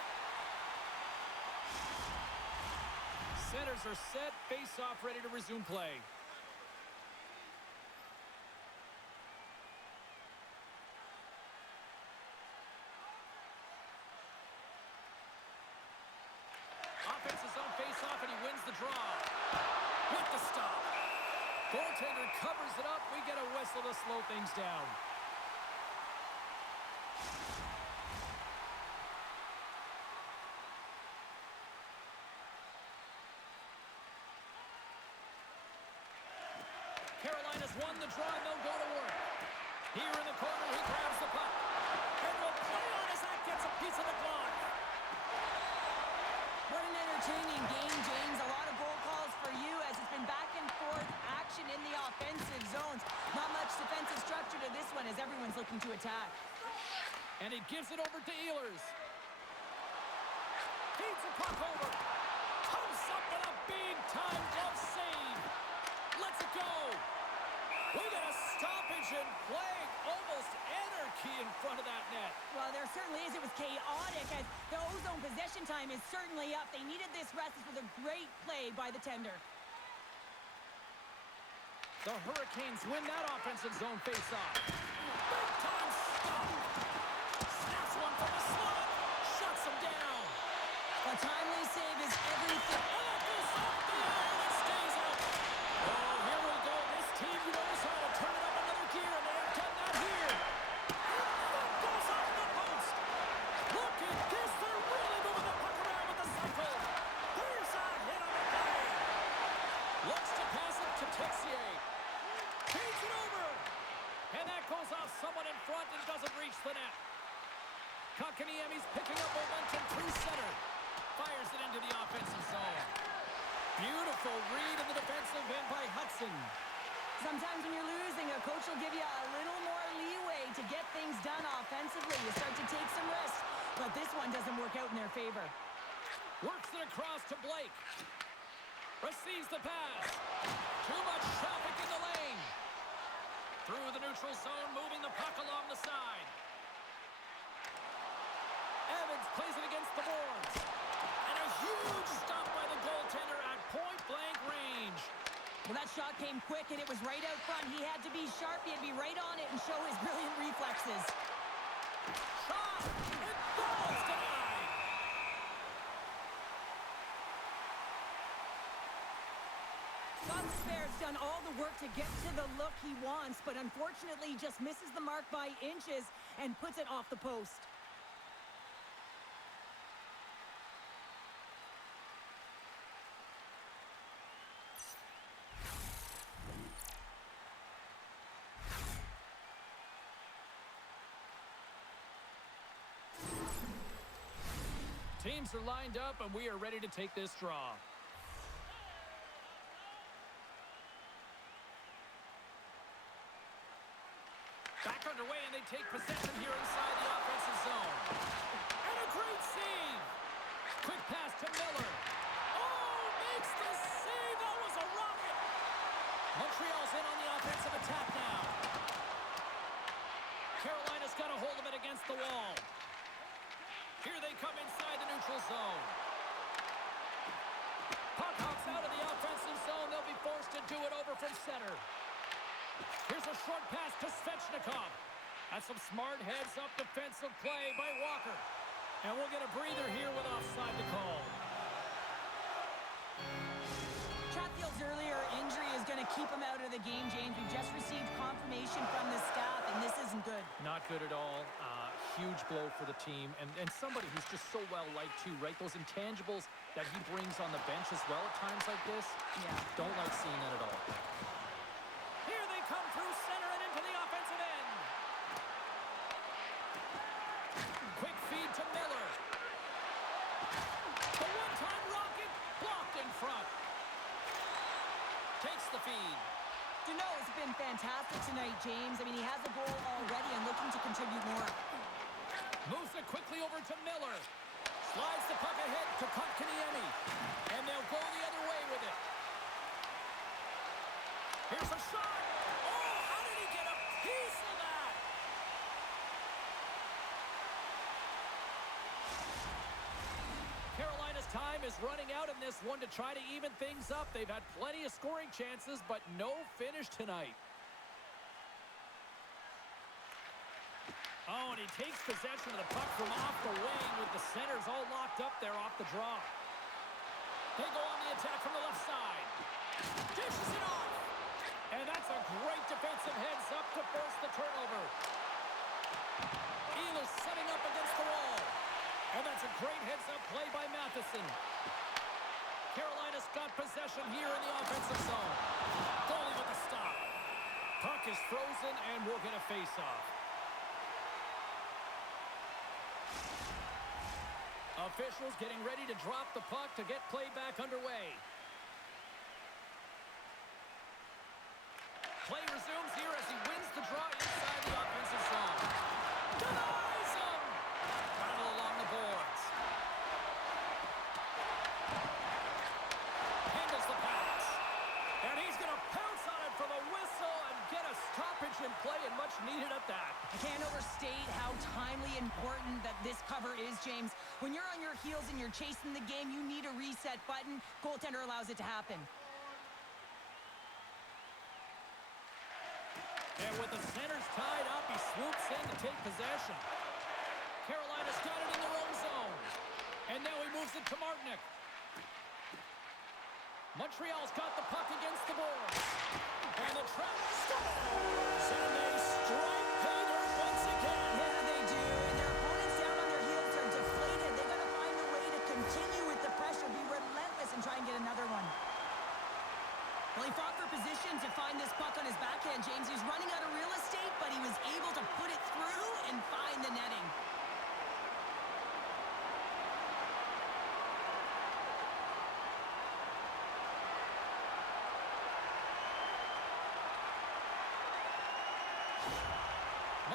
Centers are set. Face-off ready to resume play. Offensive zone face-off, and he wins the draw. With the stop. Goaltender covers it up. We get a whistle to slow things down. Carolina's won the draw, and they'll go to work. Here in the corner, he grabs the puck. And will play on as that gets a piece of the glove. What an entertaining game, James. A lot of goal calls for you as it's been back and forth action in the offensive zones. Not much defensive structure to this one as everyone's looking to attack. And he gives it over to Ehlers. Feeds the puck over. Comes up with a big-time glove save. Lets it go. We got a stoppage in play. Almost anarchy in front of that net. Well, there certainly is. It was chaotic as the ozone possession time is certainly up. They needed this rest for the great play by the tender. The Hurricanes win that offensive zone face-off. Big-time stop. Snaps one from the slot. Shuts him down. Well, time Kotkaniemi's picking up momentum through center. Fires it into the offensive zone. Beautiful read in the defensive end by Hudson. Sometimes when you're losing, a coach will give you a little more leeway to get things done offensively. You start to take some risks, but this one doesn't work out in their favor. Works it across to Blake. Receives the pass. Too much traffic in the lane. Through the neutral zone, moving the puck along the side. Evans plays it against the boards. And a huge stop by the goaltender at point-blank range. Well, that shot came quick, and it was right out front. He had to be sharp. He had to be right on it and show his brilliant reflexes. Shot! It falls denied! Gostisbehere's done all the work to get to the look he wants, but unfortunately just misses the mark by inches and puts it off the post. Teams are lined up, and we are ready to take this draw. Back underway, and they take possession here inside the offensive zone. And a great save! Quick pass to Miller. Oh, makes the save! That was a rocket! Montreal's in on the offensive attack now. Carolina's got a hold of it against the wall. Here they come inside the neutral zone. Puck hops out of the offensive zone. They'll be forced to do it over from center. Here's a short pass to Svechnikov. That's some smart heads-up defensive play by Walker. And we'll get a breather here with offside to call. Chatfield's earlier injury is going to keep him out of the game, James. We've just received confirmation from the staff, and this isn't good. Not good at all. Huge blow for the team. And somebody who's just so well-liked, too, right? Those intangibles that he brings on the bench as well at times like this. Yeah. Don't like seeing that at all. Here they come through center and into the offensive end. Quick feed to Miller. The one-time rocket blocked in front. Takes the feed. Duneau has been fantastic tonight, James. I mean, he has a goal already and looking to contribute more. Moves it quickly over to Miller. Slides the puck ahead to Kotkaniemi. And they'll go the other way with it. Here's a shot. Oh, how did he get a piece of that? Carolina's time is running out in this one to try to even things up. They've had plenty of scoring chances, but no finish tonight. Oh, and he takes possession of the puck from off the wing with the centers all locked up there off the draw. They go on the attack from the left side. Dishes it off. And that's a great defensive heads-up to force the turnover. Ehlers setting up against the wall. And that's a great heads-up play by Matheson. Carolina's got possession here in the offensive zone. Goalie with the stop. Puck is frozen, and we'll get a face-off. Officials getting ready to drop the puck to get play back underway. Play resumes here as he wins the draw inside the offensive zone. Denies him! Battle along the boards. Handles the pass. And he's going to pounce on it for the whistle and get a stoppage in play, and much needed at that. I can't overstate how timely important that this cover is, James. When you're on your heels and you're chasing the game, you need a reset button. Goaltender allows it to happen. And with the centers tied up, he swoops in to take possession. Carolina's got it in their own zone. And now he moves it to Martinick. Montreal's got the puck against the boards. And the trap scores! And they strike pay dirt once again. Yeah, they do. And their opponents down on their heels are deflated. They've got to find a way to continue with the pressure, be relentless, and try and get another one. Well, he fought for position to find this puck on his backhand, James. He was running out of real estate, but he was able to put it through and find the netting.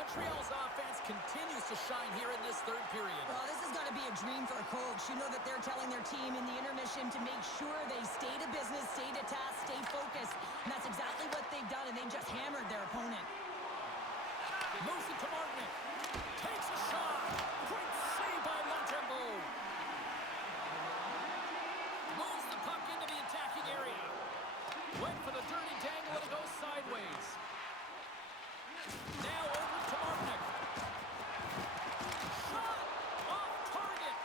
Montreal's offense continues to shine here in this third period. Well, this has got to be a dream for a coach. You know that they're telling their team in the intermission to make sure they stay to business, stay to task, stay focused. And that's exactly what they've done, and they just hammered their opponent. Moves it to Martinick. Takes a shot. Great save by Montembeau. Moves the puck into the attacking area. Went for the dirty dangle, and it goes sideways. Now over to Martinick. Shot off target.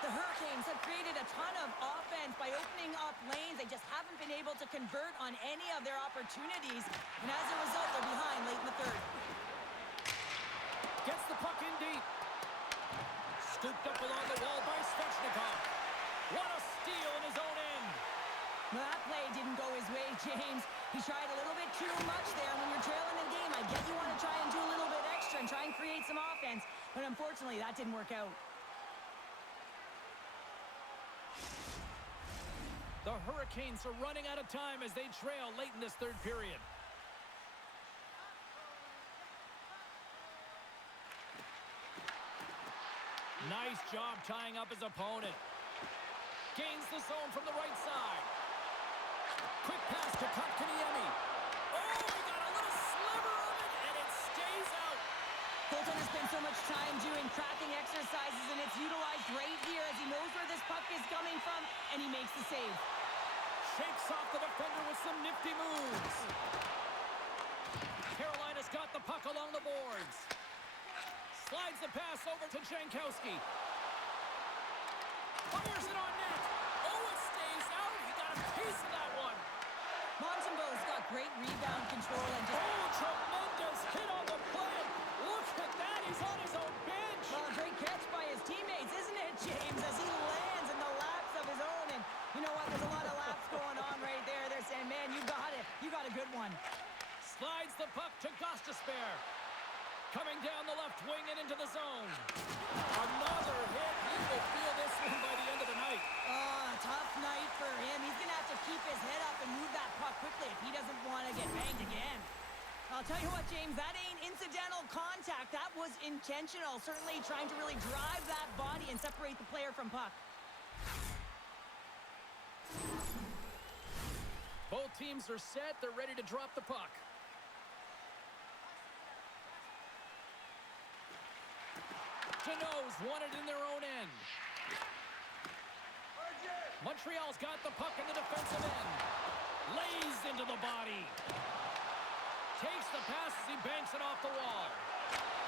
The Hurricanes have created a ton of offense by opening up lanes. They just haven't been able to convert on any of their opportunities. And as a result, they're behind late in the third. Gets the puck in deep. Scooped up along the wall by Svechnikov. What a steal in his own end. Well, that play didn't go his way, James. He tried a little bit too much there. When you're trailing the game, I get you want to try and do a little bit extra and try and create some offense. But unfortunately, that didn't work out. The Hurricanes are running out of time as they trail late in this third period. Nice job tying up his opponent. Gains the zone from the right side. Quick pass to Kotkaniemi. Oh, he got a little sliver of it, and it stays out. Colton has spent so much time doing cracking exercises, and it's utilized right here as he knows where this puck is coming from, and he makes the save. Shakes off the defender with some nifty moves. Carolina's got the puck along the boards. Slides the pass over to Jankowski. Fires it on net. Oh, it stays out. He got a piece of that one. Montembeau's got great rebound control and just... Oh, tremendous hit on the play. Look at that. He's on his own bench. Well, a great catch by his teammates, isn't it, James? As he lands in the laps of his own. And you know what? There's a lot of laps going on right there. They're saying, man, you got it. You got a good one. Slides the puck to Gostisbehere. Coming down the left wing and into the zone. Another hit. He will feel this one by the end of the night. Tough night for him. He's going to have to keep his head up and move that puck quickly if he doesn't want to get banged again. I'll tell you what, James, that ain't incidental contact. That was intentional. Certainly trying to really drive that body and separate the player from puck. Both teams are set. They're ready to drop the puck. Deneau's won it in their own end. Montreal's got the puck in the defensive end. Lays into the body. Takes the pass as he banks it off the wall.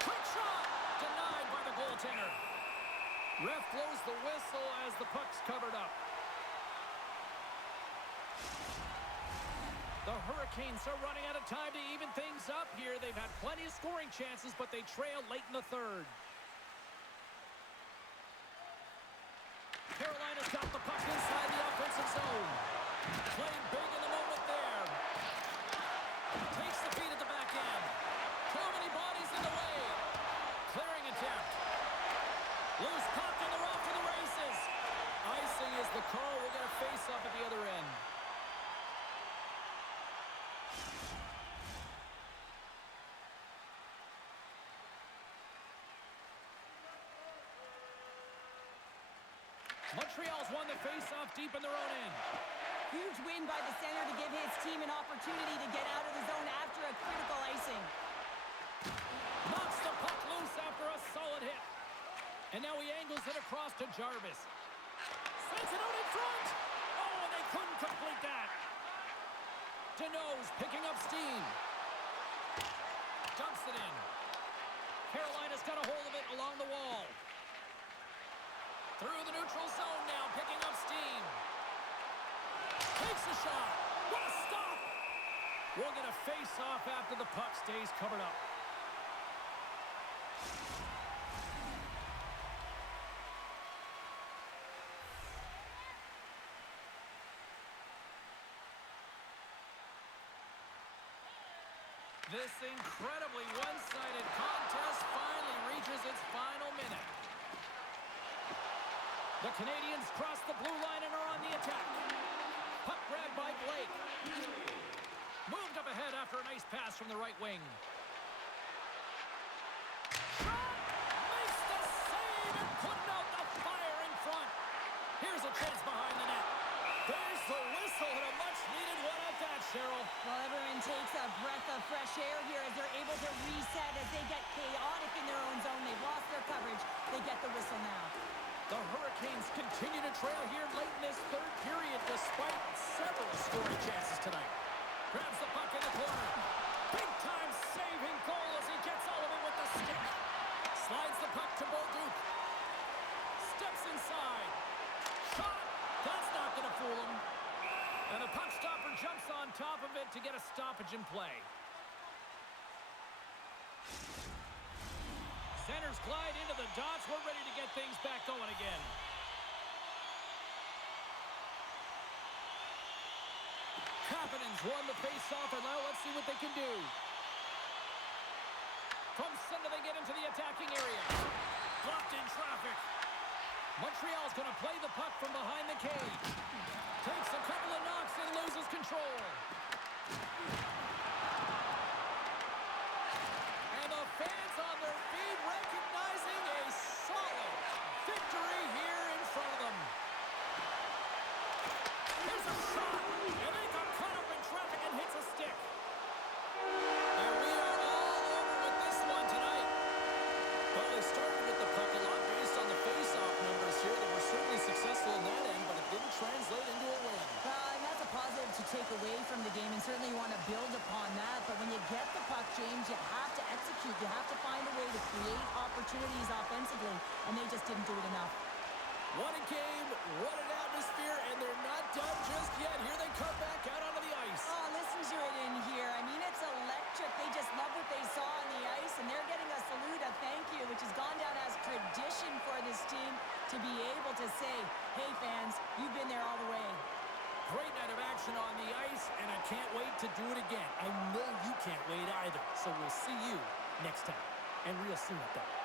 Quick shot! Denied by the goaltender. Ref blows the whistle as the puck's covered up. The Hurricanes are running out of time to even things up here. They've had plenty of scoring chances, but they trail late in the third. Carolina's got the puck inside the offensive zone. Playing big in the moment there. Takes the feed at the back end. Too many bodies in the way. Clearing attempt. Loose puck and they're off to the races. Icing is the call. We'll get a face-off at the other end. Montreal's won the face-off deep in their own end. Huge win by the center to give his team an opportunity to get out of the zone after a critical icing. Knocks the puck loose after a solid hit. And now he angles it across to Jarvis. Sends it out in front. Oh, and they couldn't complete that. Deneau's picking up steam. Dumps it in. Carolina's got a hold of it along the wall. Through the neutral zone now, picking up steam. Takes a shot. What a stop! We'll get a face-off after the puck stays covered up. This incredibly one-sided contest finally reaches its final minute. The Canadiens cross the blue line and are on the attack. Puck grabbed by Blake. Moved up ahead after a nice pass from the right wing. Heads behind the net. There's the whistle and a much-needed one at that, Cheryl. Well, everyone takes a breath of fresh air here as they're able to reset as they get chaotic in their own zone. They've lost their coverage. They get the whistle now. The Hurricanes continue to trail here late in this third period despite several scoring chances tonight. Grabs the puck in the corner. Big-time saving goal as he gets all of it with the stick. Slides the puck to Bolduc. Steps inside. Shot. That's not going to fool him. And the puck stopper jumps on top of it to get a stoppage in play. Centers glide into the dots. We're ready to get things back going again. Kapanen's won the face-off, and now let's see what they can do. From center, they get into the attacking area. Blocked in traffic. Montreal's going to play the puck from behind the cage. Takes a couple of knocks and loses control. And the fans on their feet recognizing a solid victory here in front of them. Here's a shot. And they got caught up in traffic and hits a stick. And we are all over with this one tonight. Well, they started with the puck a lot based on the face-off numbers here. They were certainly successful in that end, but it didn't translate into a win. And that's a positive to take away from the game, and certainly you want to build upon that. But when you get the puck, James, you have to execute. You have to find a way to create opportunities offensively, and they just didn't do it enough. What a game, what an atmosphere, and they're not done just yet. Here they come back out onto the ice. Oh, listen to it in here. I mean, it's electric. They just love what they saw on the ice, and they're getting a salute, a thank you, which has gone down as tradition for this team to be able to say, hey, fans, you've been there all the way. Great night of action on the ice, and I can't wait to do it again. I know you can't wait either, so we'll see you next time, and real soon at that.